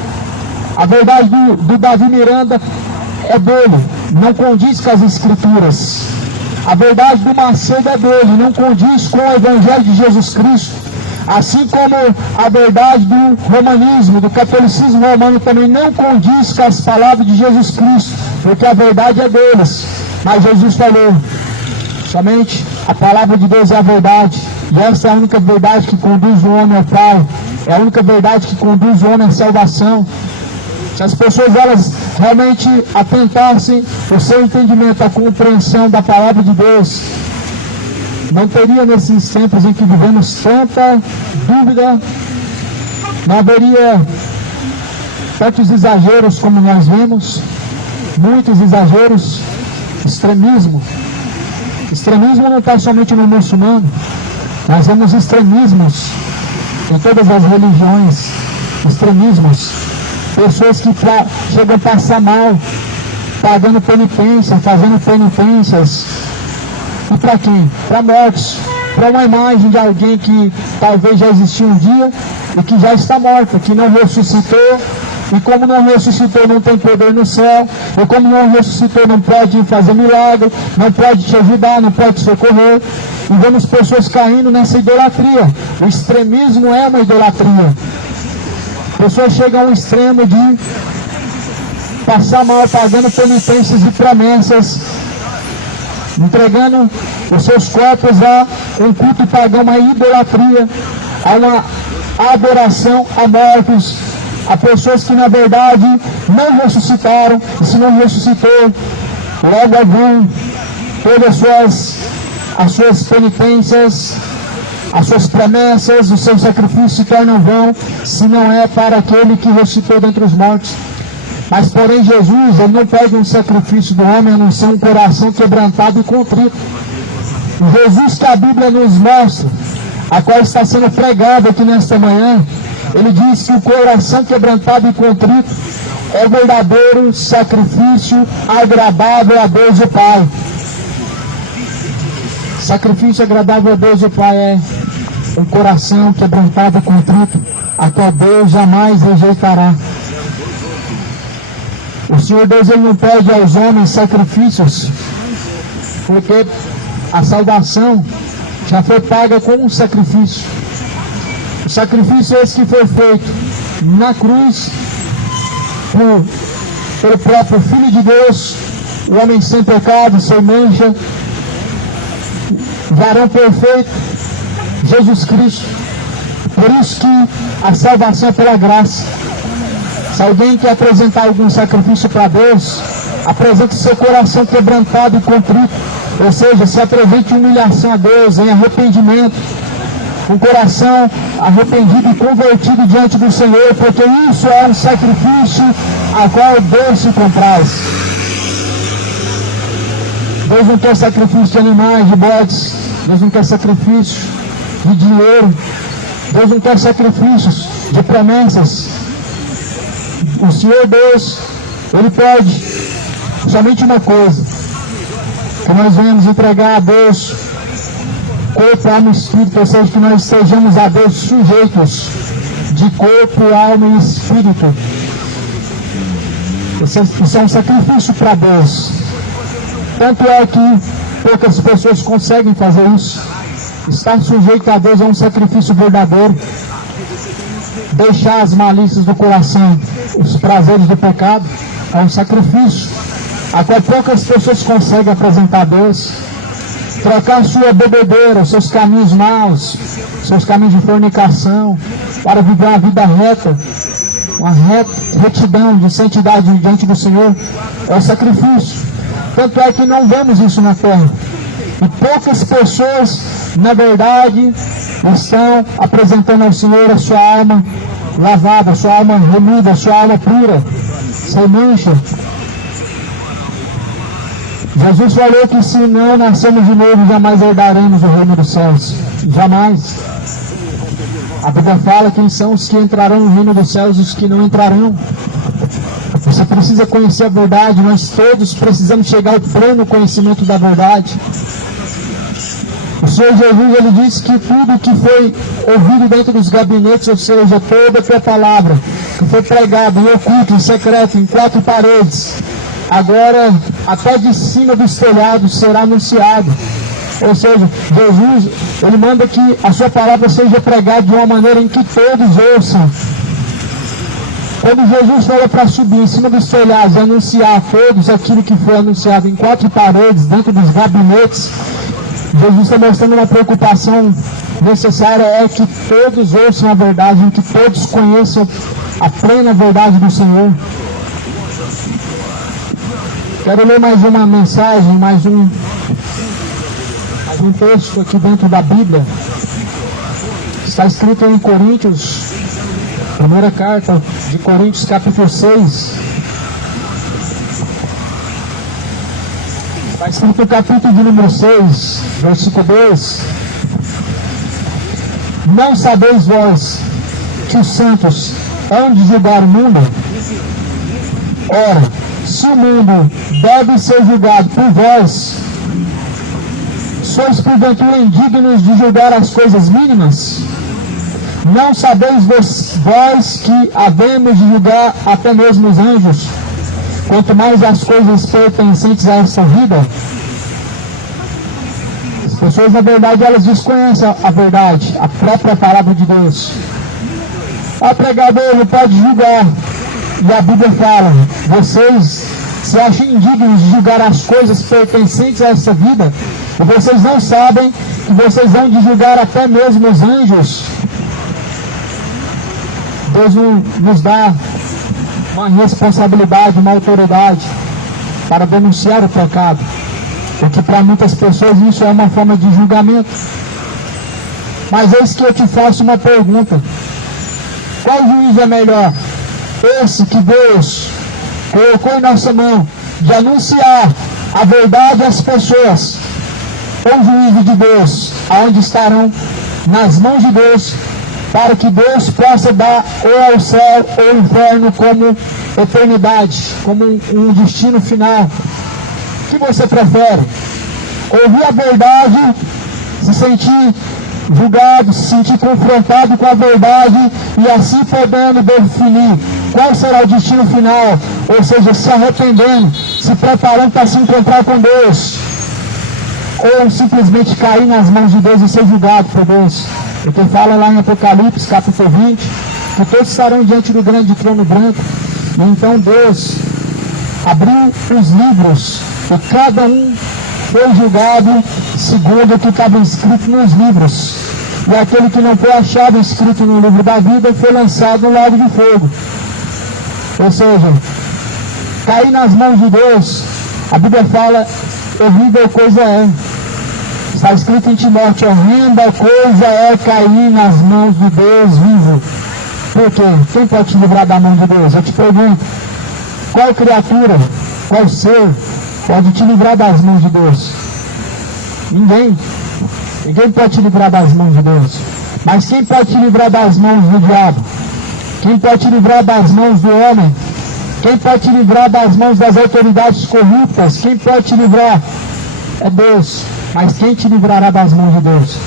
A verdade do Davi Miranda é dele, não condiz com as Escrituras. A verdade do Macedo é dele, não condiz com o Evangelho de Jesus Cristo. Assim como a verdade do romanismo, do catolicismo romano, também não condiz com as palavras de Jesus Cristo, porque a verdade é deles. Mas Jesus falou, somente a palavra de Deus é a verdade, e essa é a única verdade que conduz o homem ao Pai, é a única verdade que conduz o homem à salvação. Se as pessoas elas realmente atentassem o seu entendimento, a compreensão da palavra de Deus, não teria nesses tempos em que vivemos tanta dúvida, não haveria tantos exageros como nós vemos, muitos exageros, extremismo. Extremismo não está somente no muçulmano, nós vemos extremismos em todas as religiões, extremismos, pessoas que chegam a passar mal, pagando penitência, fazendo penitências, e para quem? Para mortos, para uma imagem de alguém que talvez já existiu um dia e que já está morto, que não ressuscitou, e como não ressuscitou não tem poder no céu, e como não ressuscitou não pode fazer milagre, não pode te ajudar, não pode te socorrer, e vemos pessoas caindo nessa idolatria. O extremismo é uma idolatria. Pessoas chegam ao extremo de passar mal, pagando penitências e promessas, entregando os seus corpos a um culto pagão, uma idolatria, a uma adoração a mortos, a pessoas que na verdade não ressuscitaram, e se não ressuscitou, logo algum, todas as suas penitências, as suas promessas, os seus sacrifícios se tornam vão, se não é para aquele que ressuscitou dentre os mortos. Mas porém Jesus, ele não pede um sacrifício do homem, a não ser um coração quebrantado e contrito. Jesus que a Bíblia nos mostra, a qual está sendo pregada aqui nesta manhã, ele diz que o coração quebrantado e contrito é o verdadeiro sacrifício agradável a Deus o Pai. Sacrifício agradável a Deus o Pai é um coração quebrantado e contrito, a qual Deus jamais rejeitará. O Senhor Deus, ele não pede aos homens sacrifícios, porque a salvação já foi paga com um sacrifício. O sacrifício esse que foi feito na cruz pelo próprio Filho de Deus, o homem sem pecado, sem mancha, varão perfeito, Jesus Cristo. Por isso que a salvação é pela graça. Se alguém quer apresentar algum sacrifício para Deus, apresente seu coração quebrantado e contrito, ou seja, se apresente humilhação a Deus, em arrependimento, um coração arrependido e convertido diante do Senhor, porque isso é um sacrifício a qual Deus se compraz. Deus não quer sacrifício de animais, de bodes, Deus não quer sacrifício de dinheiro, Deus não quer sacrifícios de promessas. O Senhor Deus, ele pede somente uma coisa, que nós venhamos entregar a Deus corpo, alma e espírito, ou seja, que nós sejamos a Deus sujeitos de corpo, alma e espírito. Isso é um sacrifício para Deus. Tanto é que poucas pessoas conseguem fazer isso. Estar sujeito a Deus é um sacrifício verdadeiro. Deixar as malícias do coração, os prazeres do pecado, é um sacrifício a qual poucas pessoas conseguem apresentar a Deus. Trocar sua bebedeira, seus caminhos maus, seus caminhos de fornicação, para viver uma vida reta, uma retidão de santidade diante do Senhor, é o sacrifício. Tanto é que não vemos isso na terra. E poucas pessoas, na verdade, estão apresentando ao Senhor a sua alma lavada, a sua alma remida, a sua alma pura, sem mancha. Jesus falou que se não nascemos de novo, jamais herdaremos o reino dos céus. Jamais. A Bíblia fala quem são os que entrarão no reino dos céus e os que não entrarão. Você precisa conhecer a verdade, nós todos precisamos chegar ao pleno conhecimento da verdade. O Senhor Jesus, ele disse que tudo que foi ouvido dentro dos gabinetes, ou seja, toda a tua palavra, que foi pregada em oculto, em secreto, em quatro paredes, agora até de cima dos telhados será anunciado. Ou seja, Jesus, ele manda que a sua palavra seja pregada de uma maneira em que todos ouçam. Quando Jesus falou para subir em cima dos telhados e anunciar a todos aquilo que foi anunciado em quatro paredes, dentro dos gabinetes, Jesus está mostrando uma preocupação necessária, é que todos ouçam a verdade, que todos conheçam a plena verdade do Senhor. Quero ler mais uma mensagem, mais um texto aqui dentro da Bíblia. Está escrito em Coríntios, primeira carta de Coríntios, capítulo 6. Está escrito no capítulo de número 6, versículo 2. Não sabeis vós que os santos hão de julgar o mundo? Ora, se o mundo deve ser julgado por vós, sois porventura indignos de julgar as coisas mínimas? Não sabeis vós que havemos de julgar até mesmo os anjos, quanto mais as coisas pertencentes a essa vida? As pessoas, na verdade, elas desconhecem a verdade, a própria palavra de Deus. O pregador não pode julgar. E a Bíblia fala, vocês se acham indignos de julgar as coisas pertencentes a essa vida, e vocês não sabem que vocês vão de julgar até mesmo os anjos. Deus nos dá uma responsabilidade, uma autoridade para denunciar o pecado, porque para muitas pessoas isso é uma forma de julgamento. Mas eis que eu te faço uma pergunta: qual juiz é melhor? Esse que Deus colocou em nossa mão de anunciar a verdade às pessoas, ou o juízo de Deus, aonde estarão nas mãos de Deus, para que Deus possa dar ou ao céu ou ao inferno como eternidade, como um destino final? O que você prefere? Ouvir a verdade, se sentir julgado, se sentir confrontado com a verdade e assim podendo definir qual será o destino final, ou seja, se arrependendo, se preparando para se encontrar com Deus, ou simplesmente cair nas mãos de Deus e ser julgado por Deus? Porque fala lá em Apocalipse, capítulo 20, que todos estarão diante do grande trono branco, e então Deus abriu os livros, e cada um foi julgado segundo o que estava escrito nos livros. E aquele que não foi achado escrito no livro da vida foi lançado no lago de fogo. Ou seja, cair nas mãos de Deus, a Bíblia fala, horrível coisa é. Está escrito em Timóteo, horrenda coisa é cair nas mãos de Deus vivo. Por quê? Quem pode te livrar da mão de Deus? Eu te pergunto, qual criatura, qual ser pode te livrar das mãos de Deus? Ninguém. Ninguém pode te livrar das mãos de Deus. Mas quem pode te livrar das mãos do diabo? Quem pode te livrar das mãos do homem? Quem pode te livrar das mãos das autoridades corruptas? Quem pode te livrar? É Deus. Mas quem te livrará das mãos de Deus?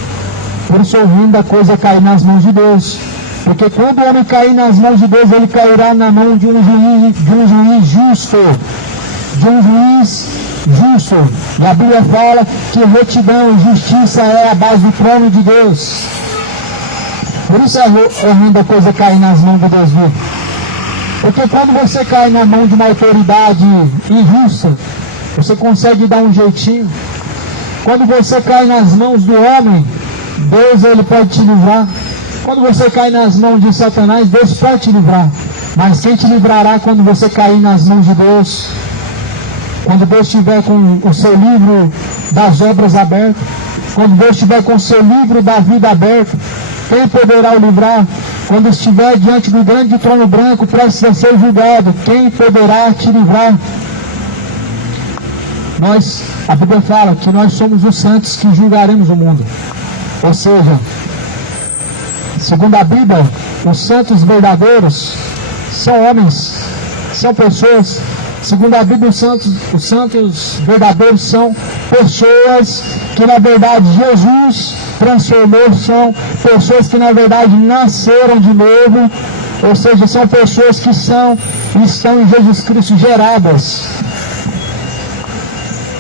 Por isso, horrenda coisa é cair nas mãos de Deus. Porque quando o homem cair nas mãos de Deus, ele cairá na mão de um juiz justo. De um juiz justo. E a Bíblia fala que retidão e justiça é a base do trono de Deus. Por isso é horrenda coisa cair nas mãos de Deus vivo. Porque quando você cai na mão de uma autoridade injusta, você consegue dar um jeitinho. Quando você cai nas mãos do homem, Deus ele pode te livrar. Quando você cai nas mãos de Satanás, Deus pode te livrar. Mas quem te livrará quando você cair nas mãos de Deus? Quando Deus estiver com o seu livro das obras aberto, quando Deus estiver com o seu livro da vida aberto, quem poderá o livrar? Quando estiver diante do grande trono branco, prestes a ser julgado, quem poderá te livrar? A Bíblia fala que nós somos os santos que julgaremos o mundo. Ou seja, segundo a Bíblia, os santos verdadeiros são homens, são pessoas. Segundo a Bíblia, os santos verdadeiros são pessoas que na verdade Jesus transformou, são pessoas que na verdade nasceram de novo, ou seja, são pessoas que estão em Jesus Cristo geradas.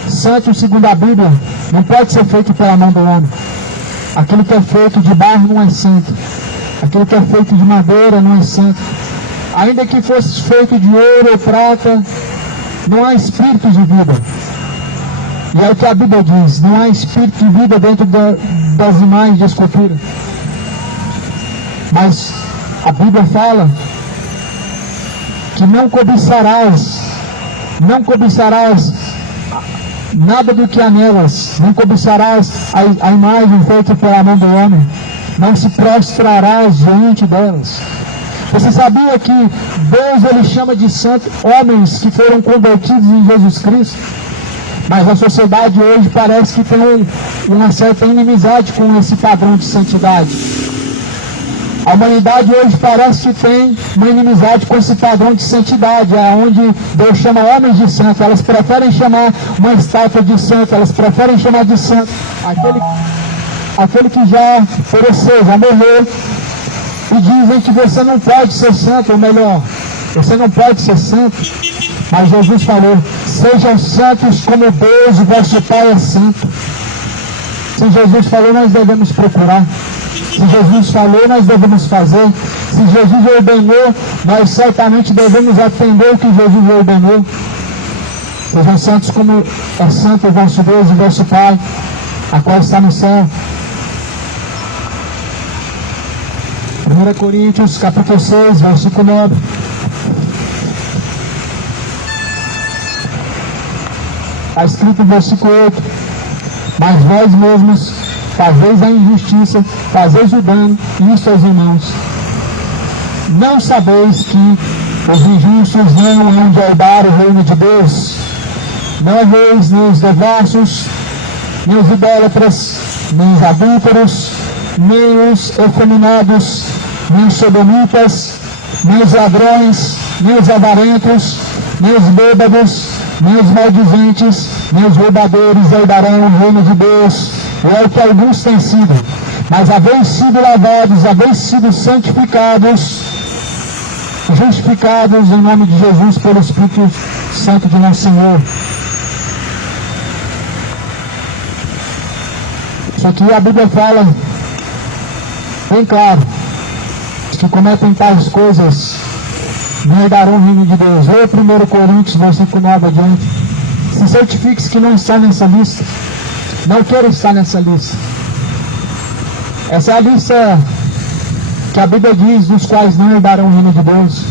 Santo, segundo a Bíblia, não pode ser feito pela mão do homem. Aquilo que é feito de barro não é santo. Aquilo que é feito de madeira não é santo. Ainda que fosse feito de ouro ou prata, não há espírito de vida. E é o que a Bíblia diz, não há espírito de vida dentro das imagens de escultura. Mas a Bíblia fala que não cobiçarás não cobiçarás nada do que há nelas, não cobiçarás a imagem feita pela mão do homem, não se prostrarás diante delas. Você sabia que Deus ele chama de santo homens que foram convertidos em Jesus Cristo? Mas a sociedade hoje parece que tem uma certa inimizade com esse padrão de santidade. A humanidade hoje parece que tem uma inimizade com esse padrão de santidade, onde Deus chama homens de santo. Elas preferem chamar uma estátua de santo, elas preferem chamar de santo aquele que já pereceu, já morreu. E dizem que você não pode ser santo, ou melhor, você não pode ser santo. Mas Jesus falou: sejam santos como Deus, o vosso Pai, é santo. Se Jesus falou, nós devemos procurar. Se Jesus falou, nós devemos fazer. Se Jesus ordenou, nós certamente devemos atender o que Jesus ordenou. Sejam santos como é santo o vosso Deus, o vosso Pai, a qual está no céu. 1 Coríntios capítulo 6, versículo 9. Está escrito no versículo 8: mas vós mesmos fazeis a injustiça, fazeis o dano, isto aos irmãos. Não sabeis que os injustos não hão de herdar o reino de Deus? Não veis nem os devassos, nem os idólatras, nem os adúlteros, nem os efeminados, nem os sodomitas, nem os ladrões, nem os avarentos, nem os bêbados, nem os maldizentes, nem os roubadores herdarão o reino de Deus. É o que alguns têm sido, mas haveis sido lavados, haveis sido santificados, justificados em nome de Jesus pelo Espírito Santo de nosso Senhor. Isso aqui a Bíblia fala bem claro: os que cometem tais coisas não herdarão o reino de Deus. Ou 1 Coríntios, versículo 9 adiante. Se certifique que não está nessa lista. Não quero estar nessa lista. Essa é a lista que a Bíblia diz dos quais não herdarão o reino de Deus.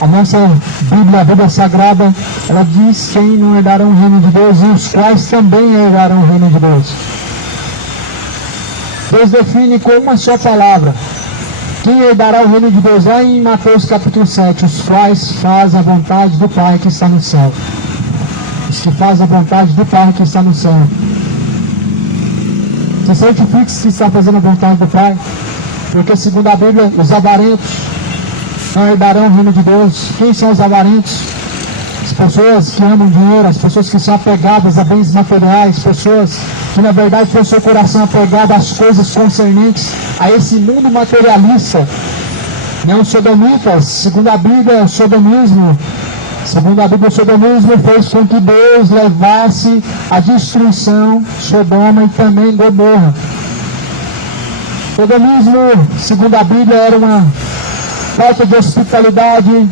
A nossa Bíblia, a Bíblia Sagrada, ela diz quem não herdarão o reino de Deus e os quais também herdarão o reino de Deus. Deus define com uma só palavra quem herdará o reino de Deus, lá em Mateus capítulo 7, os quais fazem a vontade do Pai que está no céu. Os que fazem a vontade do Pai que está no céu. Se certifique se está fazendo a vontade do Pai, porque segundo a Bíblia, os avarentos não herdarão o reino de Deus. Quem são os avarentos? As pessoas que amam dinheiro, as pessoas que são apegadas a bens materiais, pessoas que na verdade têm o seu coração apegado às coisas concernentes a esse mundo materialista. Não sodomitas, segundo a Bíblia, o sodomismo fez com que Deus levasse à destruição Sodoma e também Gomorra. Sodomismo, segundo a Bíblia, era uma falta de hospitalidade,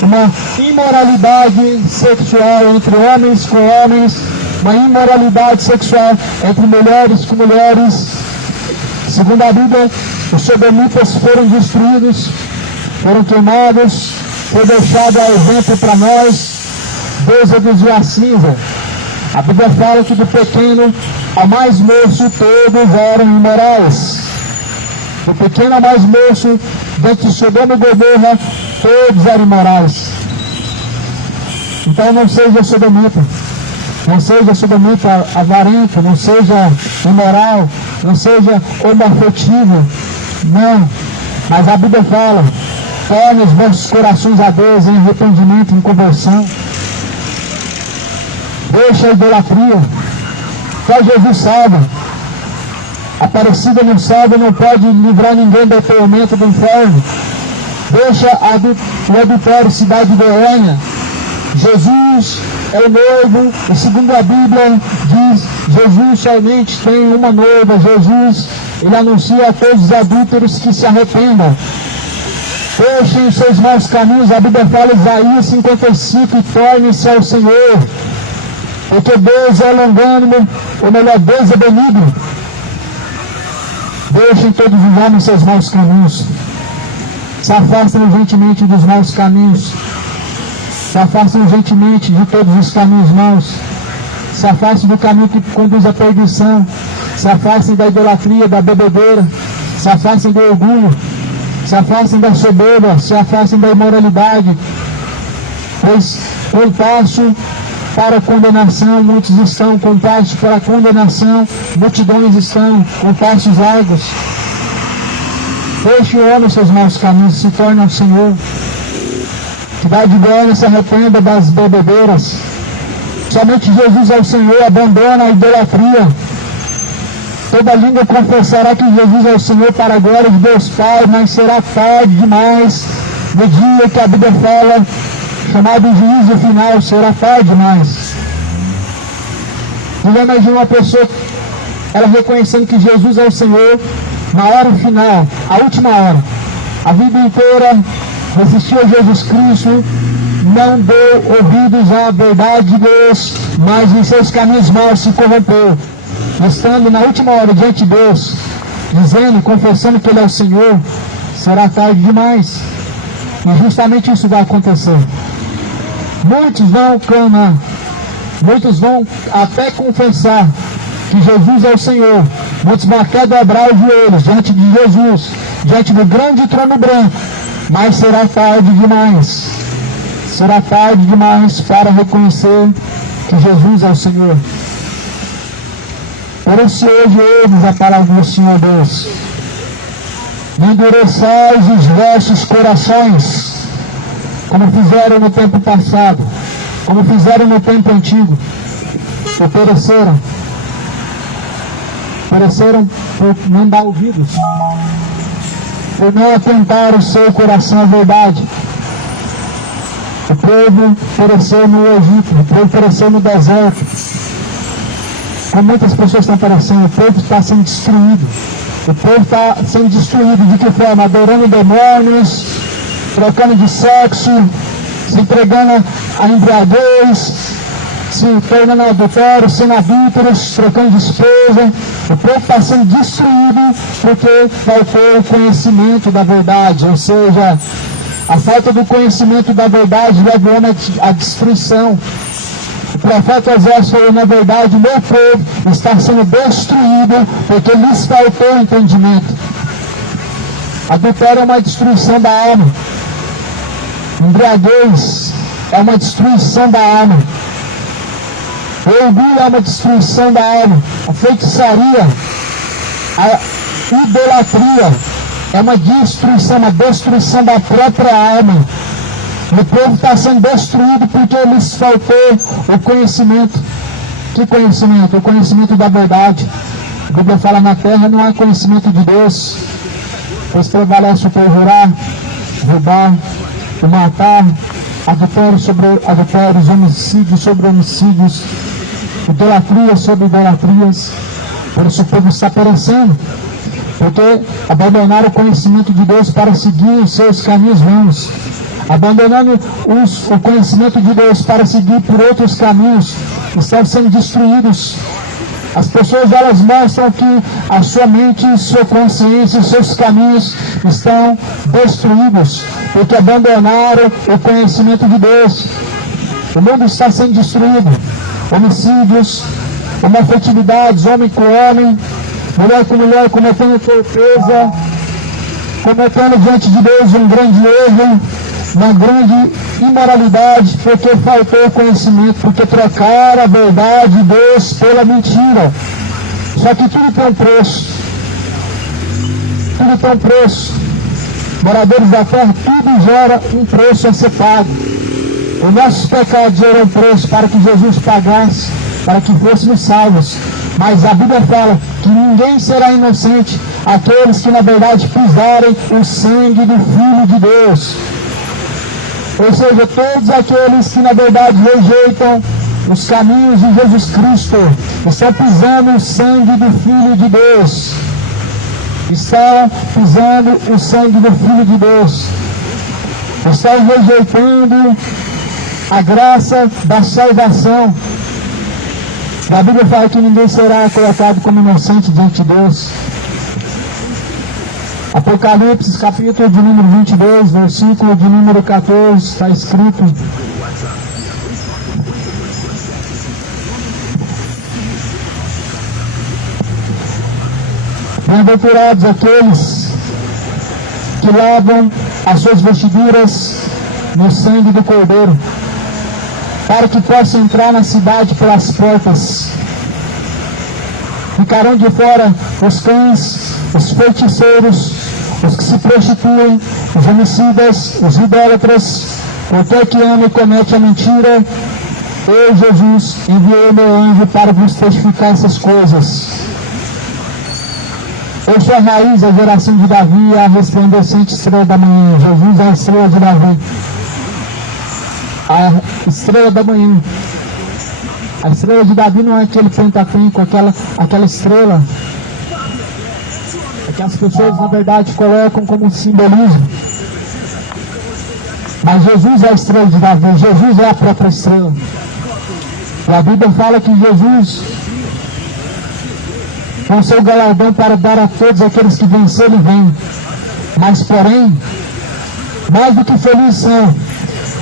uma imoralidade sexual entre homens com homens, uma imoralidade sexual entre mulheres com mulheres. Segundo a Bíblia, os sodomitas foram destruídos, foram queimados, foi deixado a exemplo para nós. Deus reduziu a cinza. A Bíblia fala que do pequeno ao mais moço todos eram imorais. Do pequeno ao mais moço, dentro de Sodoma e Gomorra, todos eram imorais. Então não seja sodomita. Não seja sodomita avarento, não seja imoral, não seja homoafetivo. Não. Mas a Bíblia fala: torne os vossos corações a Deus em arrependimento, em conversão. Deixa a idolatria. Só Jesus salva. Aparecida não salva, não pode livrar ninguém do tormento do inferno. Deixa o adultério, cidade vergonha. Jesus é o noivo, e segundo a Bíblia diz, Jesus somente tem uma noiva. Jesus, ele anuncia a todos os adúlteros que se arrependam. Deixem os seus maus caminhos. A Bíblia fala em Isaías 55, e torne-se ao Senhor, porque Deus é longânimo, ou melhor, Deus é benigno. Deixem todos os homens seus maus caminhos. Se afastem urgentemente dos maus caminhos. Se afastem urgentemente de todos os caminhos maus. Se afastem do caminho que conduz à perdição. Se afastem da idolatria, da bebedeira. Se afastem do orgulho. Se afastem da soberba. Se afastem da imoralidade. Pois com passo para a condenação muitos estão, com passo para a condenação multidões estão, com passos largos. Deixe o homem os seus maus caminhos, se torne ao Senhor. Que dá de glória, se arrependa das bebedeiras. Somente Jesus é o Senhor, abandona a idolatria. Toda língua confessará que Jesus é o Senhor para a glória de Deus Pai, mas será tarde demais no dia que a Bíblia fala, chamado juízo final, será tarde demais. Não imagina uma pessoa, ela reconhecendo que Jesus é o Senhor, na hora final, a última hora, a vida inteira resistiu a Jesus Cristo, não deu ouvidos à verdade de Deus, mas em seus caminhos maus se corrompeu, estando na última hora diante de Deus, dizendo, confessando que Ele é o Senhor, será tarde demais. E justamente isso vai acontecer. Muitos vão clamar, muitos vão até confessar que Jesus é o Senhor. Muitos vão até dobrar os joelhos diante de Jesus, diante do grande trono branco, mas será tarde demais. Será tarde demais para reconhecer que Jesus é o Senhor. Por isso hoje ouves a palavra do Senhor Deus. Não endureçais os vossos corações, como fizeram no tempo passado, como fizeram no tempo antigo, e pereceram por não dar ouvidos, por não atentar o seu coração à verdade. O povo pereceu no Egito, o povo pereceu no deserto. Como muitas pessoas estão perecendo, o povo está sendo destruído. O povo está sendo destruído de que forma? Adorando demônios, trocando de sexo, se entregando a embriaguez, se tornando adultérios, sendo adúlteros, trocando de esposa. O povo está sendo destruído porque faltou o conhecimento da verdade, ou seja, a falta do conhecimento da verdade leva o homem à destruição. O profeta Osés falou, na verdade, o meu povo está sendo destruído porque lhes faltou entendimento. Adultério é uma destruição da alma. Embriaguez é uma destruição da alma. O orgulho é uma destruição da alma. A feitiçaria, a idolatria é uma destruição da própria alma. O povo está sendo destruído porque lhes faltou o conhecimento. Que conhecimento? O conhecimento da verdade. A Bíblia fala, na terra não há conhecimento de Deus, pois prevalece o perjurar, roubar, o matar, adultério sobre adultérios, homicídios sobre homicídios, idolatria sobre idolatrias. Por isso o povo está perecendo, porque abandonaram o conhecimento de Deus para seguir os seus caminhos vãos. Abandonando o conhecimento de Deus para seguir por outros caminhos, estão sendo destruídos. As pessoas, elas mostram que a sua mente, sua consciência, seus caminhos estão destruídos, porque abandonaram o conhecimento de Deus. O mundo está sendo destruído. Homicídios, homoafetividades, homem com homem, mulher com mulher, cometendo torpeza, cometendo diante de Deus um grande erro, uma grande imoralidade, porque faltou conhecimento, porque trocaram a verdade de Deus pela mentira. Só que tudo tem um preço. Tudo tem um preço. Moradores da terra, tudo gera um preço a ser pago. Os nossos pecados geram um preço para que Jesus pagasse, para que fôssemos salvos. Mas a Bíblia fala que ninguém será inocente, aqueles que na verdade pisarem o sangue do Filho de Deus. Ou seja, todos aqueles que na verdade rejeitam os caminhos de Jesus Cristo estão pisando o sangue do Filho de Deus. Estão pisando o sangue do Filho de Deus. Estão rejeitando a graça da salvação. A Bíblia fala que ninguém será colocado como inocente diante de Deus. Apocalipse, capítulo de número 22, versículo de número 14, está escrito: bem-aventurados aqueles que lavam as suas vestiduras no sangue do Cordeiro, para que possam entrar na cidade pelas portas. Ficarão de fora os cães, os feiticeiros, os que se prostituem, os homicidas, os idólatras, qualquer que ama e comete a mentira. Eu, Jesus, enviei o meu anjo para vos testificar essas coisas. Eu sou a raiz da geração de Davi, a resplandecente estrela da manhã. Jesus é a estrela de Davi, a estrela da manhã. A estrela de Davi não é aquele pentateuco, aquela estrela que as pessoas na verdade colocam como um simbolismo. Mas Jesus é a estrela de Davi, Jesus é a própria estrela. E a Bíblia fala que Jesus, com seu galardão para dar a todos aqueles que vencerem, vem. Mas porém, mais do que felizes são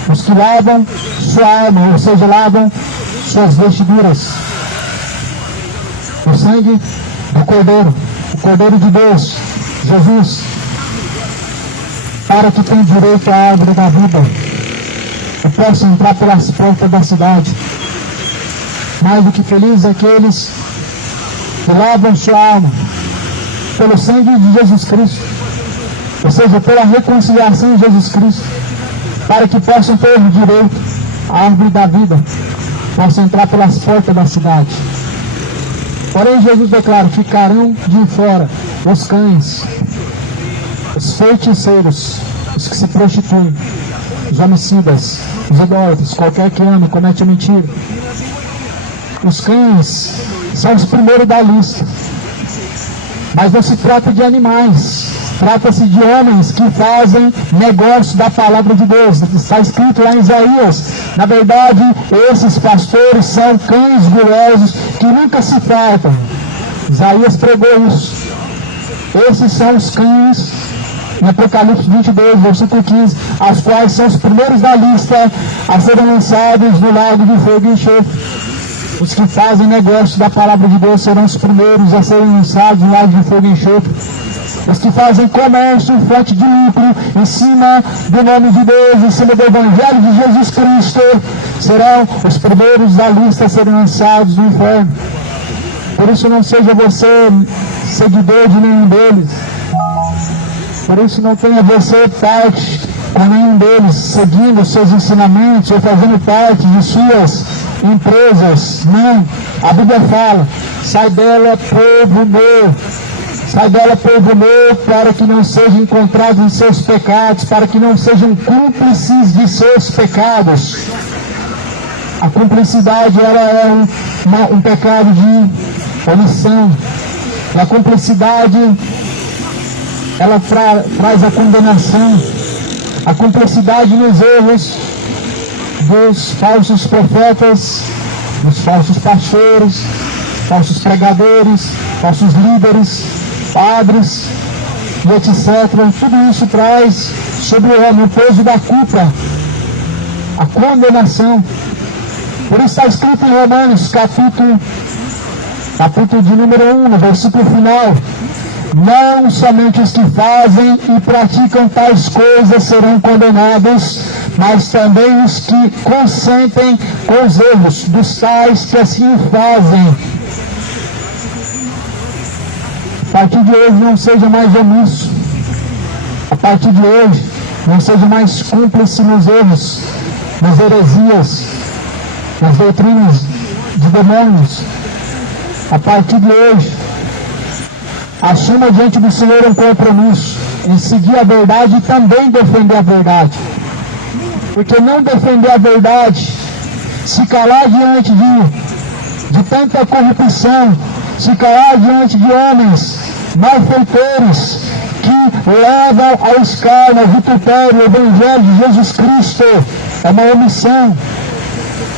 os que lavam sua alma, ou seja, lavam suas vestiduras, o sangue do Cordeiro, o Cordeiro de Deus, Jesus, para que tenham direito à árvore da vida e possam entrar pelas portas da cidade. Mais do que felizes aqueles que lavam sua alma pelo sangue de Jesus Cristo, ou seja, pela reconciliação de Jesus Cristo, para que possam ter direito à árvore da vida, possam entrar pelas portas da cidade. Porém, Jesus declara: ficarão de fora os cães, os feiticeiros, os que se prostituem, os homicidas, os idólatras, qualquer que ama, comete a mentira. Os cães são os primeiros da lista, mas não se trata de animais, trata-se de homens que fazem negócio da palavra de Deus. Está escrito lá em Isaías: na verdade, esses pastores são cães gulosos que nunca se fartam. Isaías pregou isso. Esses são os cães, em Apocalipse 22, versículo 15, as quais são os primeiros da lista a serem lançados no lago de fogo e enxofre. Os que fazem negócio da palavra de Deus serão os primeiros a serem lançados no lago de fogo e enxofre. Os que fazem comércio, fonte de lucro, em cima do nome de Deus, em cima do Evangelho de Jesus Cristo, serão os primeiros da lista a serem lançados no inferno. Por isso não seja você seguidor de nenhum deles. Por isso não tenha você parte com nenhum deles, seguindo os seus ensinamentos ou fazendo parte de suas empresas. Não. A Bíblia fala: sai dela, povo meu. Sai dela, povo meu, para que não sejam encontrados em seus pecados, para que não sejam cúmplices de seus pecados. A cumplicidade, ela é um pecado de omissão. E a cumplicidade, ela traz a condenação. A cumplicidade nos erros dos falsos profetas, dos falsos pastores, falsos pregadores, falsos líderes, padres e etc. Tudo isso traz sobre o homem o peso da culpa, a condenação. Por isso está escrito em Romanos, capítulo de número 1, no versículo final: não somente os que fazem e praticam tais coisas serão condenados, mas também os que consentem com os erros dos tais que assim o fazem. A partir de hoje não seja mais omisso. A partir de hoje não seja mais cúmplice nos erros, nas heresias, nas doutrinas de demônios. A partir de hoje, assuma diante do Senhor um compromisso em seguir a verdade e também defender a verdade. Porque não defender a verdade, se calar diante de tanta corrupção, se calar diante de homens malfeitores que levam ao escárnio, ao vitupério, o Evangelho de Jesus Cristo, é uma omissão.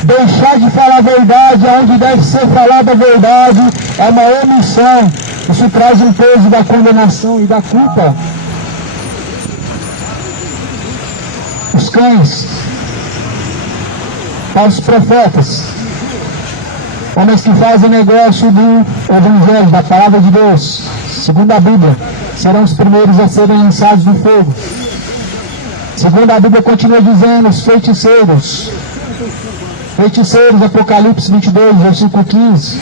Deixar de falar a verdade onde deve ser falada a verdade é uma omissão. Isso traz um peso da condenação e da culpa os cães, falsos profetas, homens que fazem negócio do Evangelho, da Palavra de Deus, segundo a Bíblia, serão os primeiros a serem lançados no fogo. Segundo a Bíblia continua dizendo, os feiticeiros, Apocalipse 22, versículo 15,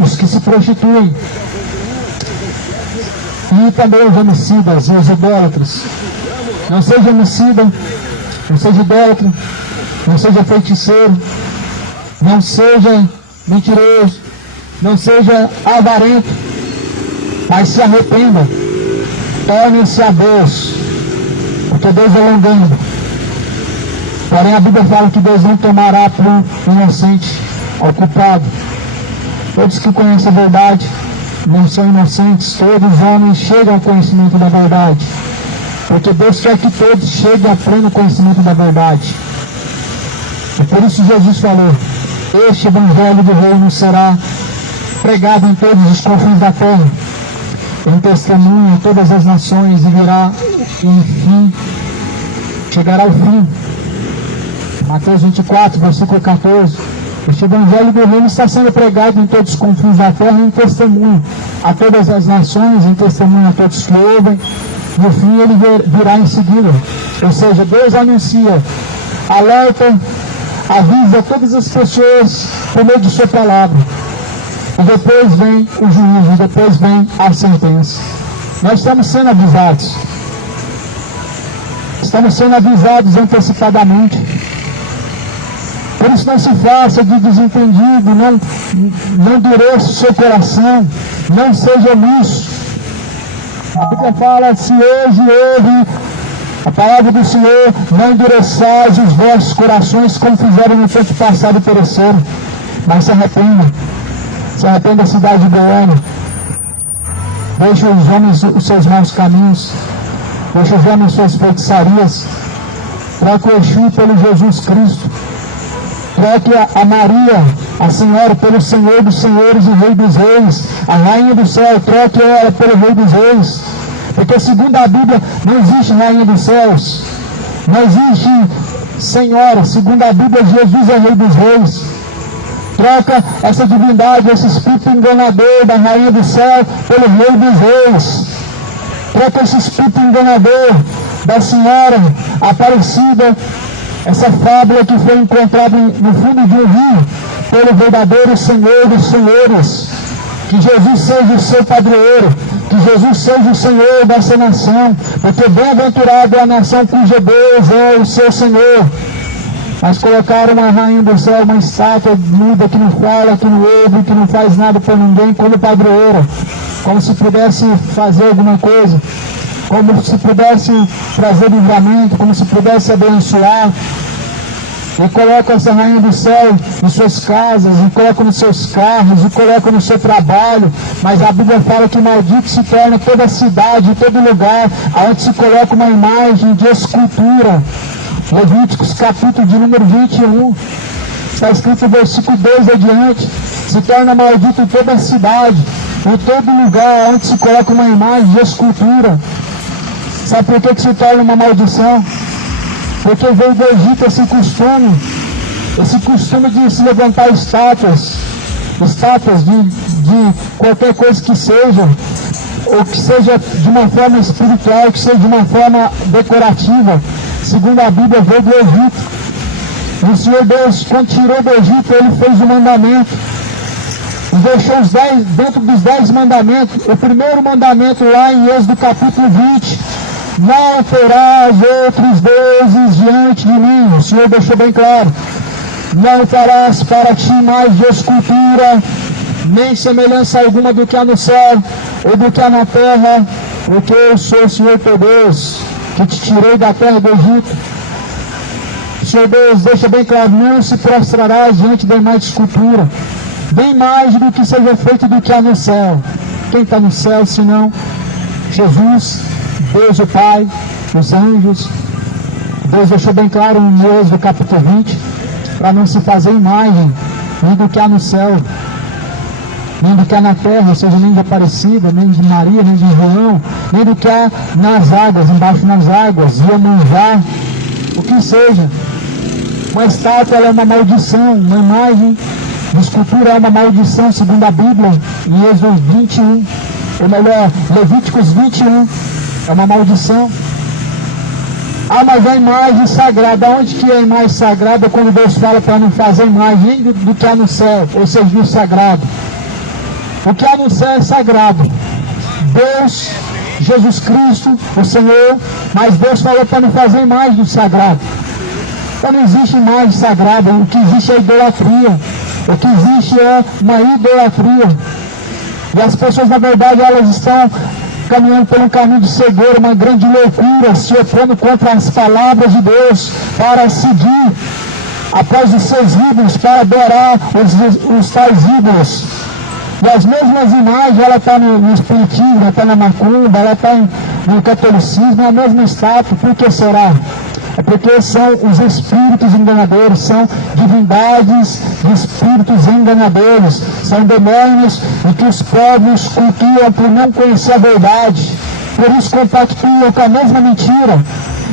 os que se prostituem, e também os homicidas e os idólatras. Não seja homicida, não seja idólatra, não seja feiticeiro, não seja mentiroso, não seja avarento, mas se arrependa, torne-se a Deus, porque Deus é longânimo. Porém a Bíblia fala que Deus não tomará para o inocente, ao culpado. Todos que conhecem a verdade não são inocentes, todos os homens chegam ao conhecimento da verdade, porque Deus quer que todos cheguem a pleno conhecimento da verdade. E por isso Jesus falou, este Evangelho do Reino será pregado em todos os confins da terra, em testemunho em todas as nações, e virá, enfim, chegará ao fim. Mateus 24, versículo 14. Este Evangelho do Reino está sendo pregado em todos os confins da terra, em testemunho a todas as nações, em testemunho a todos que ouvem. No fim ele virá em seguida. Ou seja, Deus anuncia, alerta, avisa todas as pessoas por meio de sua palavra. E depois vem o juízo, depois vem a sentença. Nós estamos sendo avisados. Estamos sendo avisados antecipadamente. Por isso não se faça de desentendido, não endureça o seu coração, não seja omisso. A Bíblia fala, se hoje ouve a palavra do Senhor, não endureçais os vossos corações como fizeram no tempo passado e pereceram, mas se arrependam da cidade de Goiânia. Deixe os homens os seus maus caminhos, deixe os homens suas feitiçarias, troque o Exu pelo Jesus Cristo. Troque a Maria, a Senhora, pelo Senhor dos Senhores e Rei dos Reis, a Rainha do Céu, troque ela pelo Rei dos Reis. Porque segundo a Bíblia não existe Rainha dos Céus, não existe Senhora, segundo a Bíblia Jesus é Rei dos Reis. Troca essa divindade, esse espírito enganador da Rainha do Céu pelo Rei dos Reis. Troca esse espírito enganador da Senhora Aparecida, essa fábula que foi encontrada no fundo de um rio, pelo verdadeiro Senhor dos Senhores. Que Jesus seja o seu padroeiro, que Jesus seja o Senhor dessa nação, porque bem-aventurado é a nação cujo Deus é o seu Senhor. Mas colocaram uma rainha do céu, uma estátua muda que não fala, que não ouve, que não faz nada por ninguém, como padroeira, como se pudesse fazer alguma coisa, como se pudesse trazer livramento, como se pudesse abençoar. E coloca essa rainha do céu em suas casas, e coloca nos seus carros, e coloca no seu trabalho. Mas a Bíblia fala que maldito se torna toda cidade, todo lugar, onde se coloca uma imagem de escultura. Levíticos capítulo de número 21, está escrito no versículo 2 adiante, se torna maldito toda a cidade, em todo lugar onde se coloca uma imagem de escultura. Sabe por que se torna uma maldição? Porque veio do Egito esse costume de se levantar estátuas de qualquer coisa que seja, ou que seja de uma forma espiritual, que seja de uma forma decorativa. Segundo a Bíblia, veio do Egito. E o Senhor Deus, quando tirou do Egito, Ele fez o mandamento. E deixou os 10, dentro dos 10 mandamentos, o primeiro mandamento lá em Êxodo capítulo 20, não terás outros deuses diante de mim. O Senhor deixou bem claro. Não farás para ti mais de escultura, nem semelhança alguma do que há no céu, ou do que há na terra, porque eu sou o Senhor teu Deus, que te tirei da terra do Egito. O Senhor Deus deixa bem claro, não se prostrarás diante da imagem de escultura, bem mais do que seja feito do que há no céu. Quem está no céu, senão Jesus, Deus o Pai, os anjos. Deus deixou bem claro em Êxodo capítulo 20, para não se fazer imagem, nem do que há no céu, nem do que há na terra, ou seja, nem de Aparecida, nem de Maria, nem de João, nem do que há nas águas, embaixo nas águas, Iemanjá, o que seja. Uma estátua ela é uma maldição, uma imagem de escultura é uma maldição, segundo a Bíblia, em Êxodo 21, ou melhor, Levíticos 21, é uma maldição. Ah, mas a imagem sagrada, onde que é a imagem sagrada quando Deus fala para não fazer imagem do que há no céu, ou seja, no sagrado? O que há no céu é sagrado. Deus, Jesus Cristo, o Senhor, mas Deus falou para não fazer imagem do sagrado. Então não existe imagem sagrada, o que existe é idolatria. O que existe é uma idolatria. E as pessoas, na verdade, elas estão caminhando por um caminho de cegueira, uma grande loucura, se opondo contra as palavras de Deus, para seguir após os seus ídolos, para adorar os tais ídolos. E as mesmas imagens, ela está no espiritismo, ela está na macumba, ela está no catolicismo, é a mesma estátua. Por que será? É porque são os espíritos enganadores, são divindades de espíritos enganadores, são demônios e que os povos cultuam por não conhecer a verdade, por isso compactuam com a mesma mentira.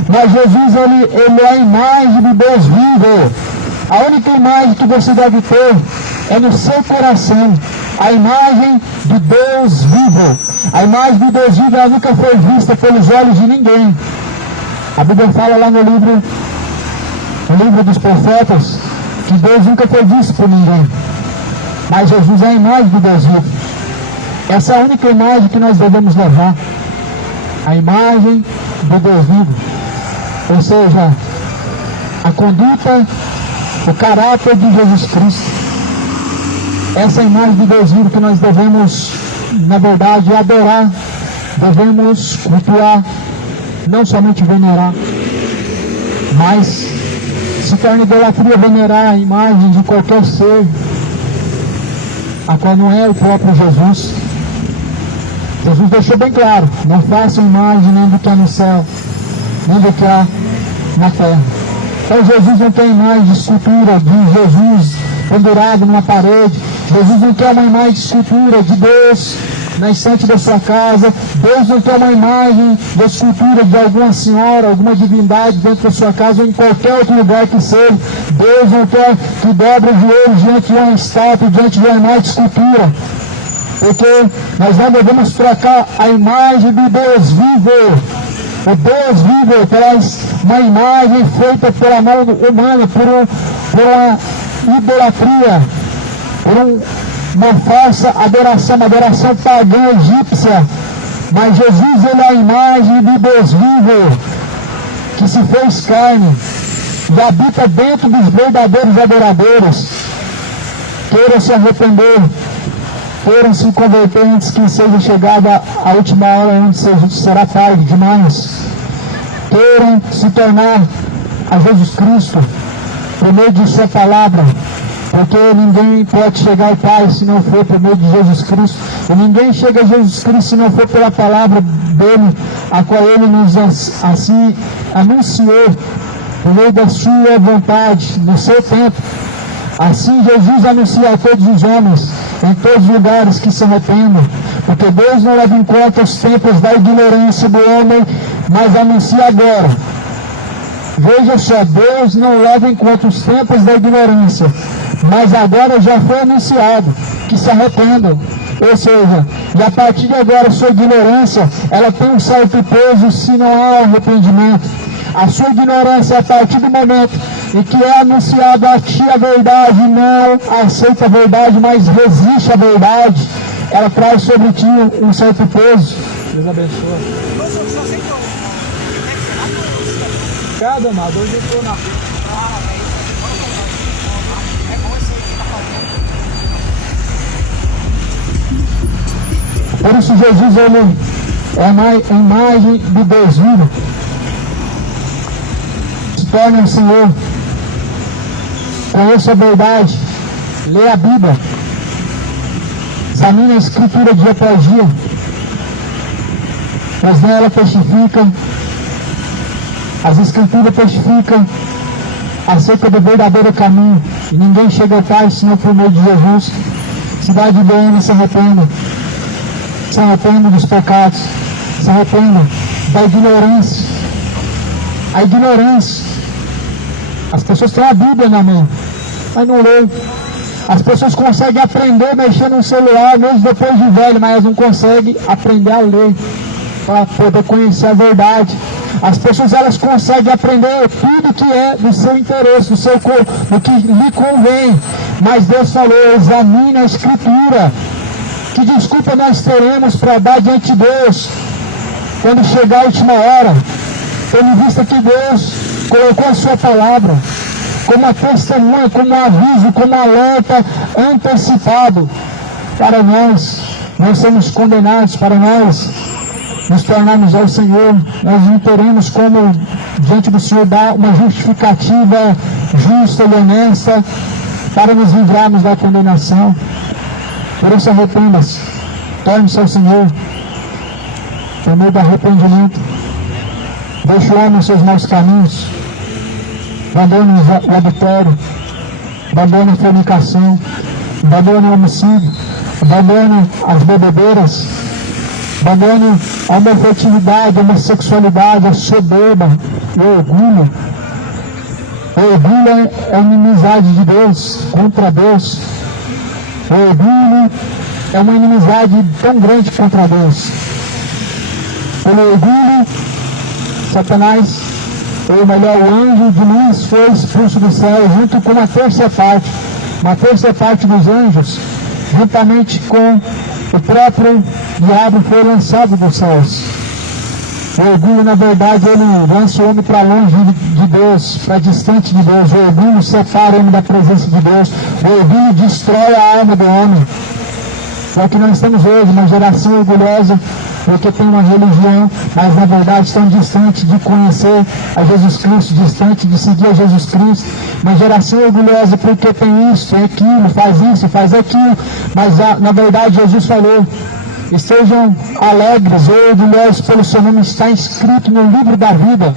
Mas Jesus, ele é a imagem de Deus vivo. A única imagem que você deve ter é no seu coração, a imagem de Deus vivo. A imagem de Deus vivo ela nunca foi vista pelos olhos de ninguém. A Bíblia fala lá no livro dos profetas, que Deus nunca foi visto por ninguém. Mas Jesus é a imagem de Deus vivo. Essa é a única imagem que nós devemos levar. A imagem do Deus vivo. Ou seja, a conduta, o caráter de Jesus Cristo. Essa é a imagem de Deus vivo que nós devemos, na verdade, adorar. Devemos cultuar. Não somente venerar, mas se torna idolatria venerar a imagem de qualquer ser, a qual não é o próprio Jesus. Jesus deixou bem claro, não façam imagem nem do que há no céu, nem do que há na terra. Então Jesus não tem imagem de escultura de Jesus pendurado numa parede. Jesus não quer uma imagem de escultura de Deus na estante da sua casa. Deus não quer uma imagem de escultura de alguma senhora, alguma divindade dentro da sua casa ou em qualquer outro lugar que seja. Deus não quer que dobre o joelho diante de uma estátua, diante de uma imagem de escultura. Porque nós não devemos trocar a imagem do Deus vivo. O Deus vivo traz uma imagem feita pela mão humana, por uma idolatria, por uma falsa adoração, uma adoração pagã egípcia. Mas Jesus, ele é a imagem do Deus vivo, que se fez carne e habita dentro dos verdadeiros adoradores. Queiram se arrepender, queiram se converter antes que seja chegada a última hora, onde será tarde demais. Queiram se tornar a Jesus Cristo por meio de sua palavra, porque ninguém pode chegar ao Pai se não for por meio de Jesus Cristo, e ninguém chega a Jesus Cristo se não for pela palavra dele, a qual ele nos assim anunciou por meio da sua vontade, no seu tempo. Assim Jesus anuncia a todos os homens, em todos os lugares, que se arrependam, porque Deus não leva em conta os tempos da ignorância do homem, mas anuncia agora. Veja só, Deus não leva em conta os tempos da ignorância, mas agora já foi anunciado que se arrependam. Ou seja, e a partir de agora, sua ignorância, ela tem um certo peso se não há arrependimento. A sua ignorância, a partir do momento em que é anunciado a ti a verdade, não aceita a verdade, mas resiste à verdade, ela traz sobre ti um certo peso. Deus abençoe. Cada amado, hoje eu estou na Por isso Jesus, ele é a imagem de Deus vivo. Se torna o Senhor. Conheça a verdade. Lê a Bíblia. Examine a Escritura dia após dia. Pois nela testifica, as Escrituras testificam acerca do verdadeiro caminho. E ninguém chega ao Pai senão por meio de Jesus. Cidade de Goiânia, se arrependa. Se arrependa dos pecados. Se arrependa da ignorância. A ignorância. As pessoas têm a Bíblia na mão, mas não lê. As pessoas conseguem aprender a mexer no celular, mesmo depois de velho, mas elas não conseguem aprender a ler, para poder conhecer a verdade. As pessoas, elas conseguem aprender tudo que é do seu interesse, do que lhe convém. Mas Deus falou, examine a Escritura. Que desculpa nós teremos para dar diante de Deus quando chegar a última hora, tendo visto que Deus colocou a sua palavra como uma testemunha, como um aviso, como um alerta antecipado para nós. Nós somos condenados, para nós nos tornarmos ao Senhor. Nós não teremos como diante do Senhor dar uma justificativa justa e honesta para nos livrarmos da condenação. Por isso arrependa-se, torne-se ao Senhor por meio do arrependimento. Deixe o homem os seus maus caminhos, abandone o adultério, abandone a fornicação, abandone o homicídio, abandone as bebedeiras, abandone a homofetividade, a homossexualidade, a soberba, o orgulho. O orgulho é a inimizade de Deus contra Deus. O orgulho é uma inimizade tão grande contra Deus. Pelo orgulho, Satanás, ou melhor, o anjo de luz foi expulso do céu, junto com uma terça parte dos anjos, juntamente com o próprio diabo, foi lançado dos céus. O orgulho, na verdade, ele lança o homem para longe de Deus, para distante de Deus. O orgulho separa o homem da presença de Deus. O orgulho destrói a alma do homem. É que nós estamos hoje, uma geração orgulhosa, porque tem uma religião, mas na verdade estão distante de conhecer a Jesus Cristo, distante de seguir a Jesus Cristo. Uma geração orgulhosa porque tem isso, tem aquilo, faz aquilo, mas na verdade Jesus falou: estejam alegres ou orgulhosos pelo seu nome está escrito no livro da vida.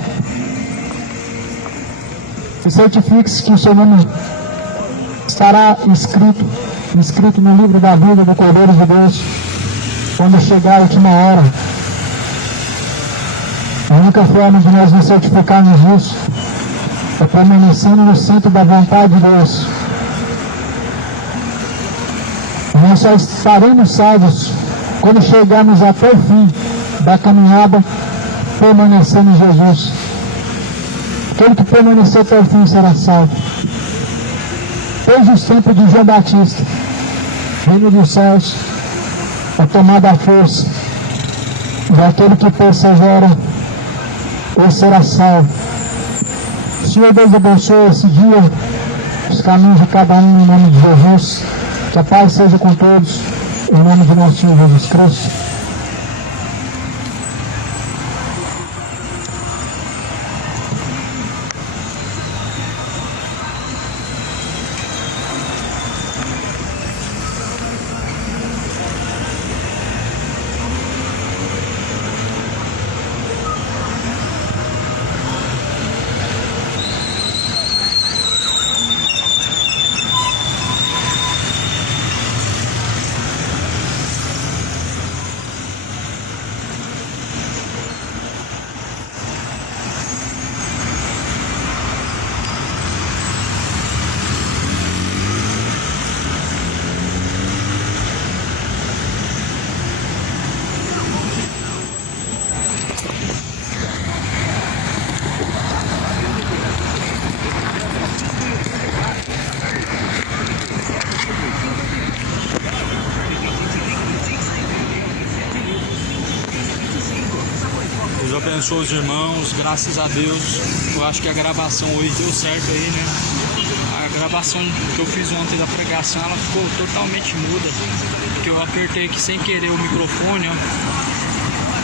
E certifique-se que o seu nome estará escrito no livro da vida do Cordeiro de Deus, quando chegar a última hora. A única forma de nós nos certificarmos disso é permanecendo no centro da vontade de Deus. E nós só estaremos salvos quando chegarmos até o fim da caminhada, permanecendo em Jesus. Aquele que permanecer até o fim será salvo. Desde os tempos de João Batista, reino dos céus é tomada a força daquele que persevera, ele será salvo. Senhor Deus, abençoe esse dia, os caminhos de cada um, em nome de Jesus. Que a paz seja com todos, em nome de nosso Senhor Jesus Cristo. Deus abençoe os irmãos, graças a Deus. Eu acho que a gravação hoje deu certo aí, né? A gravação que eu fiz ontem da pregação, ela ficou totalmente muda, porque eu apertei aqui sem querer o microfone, ó.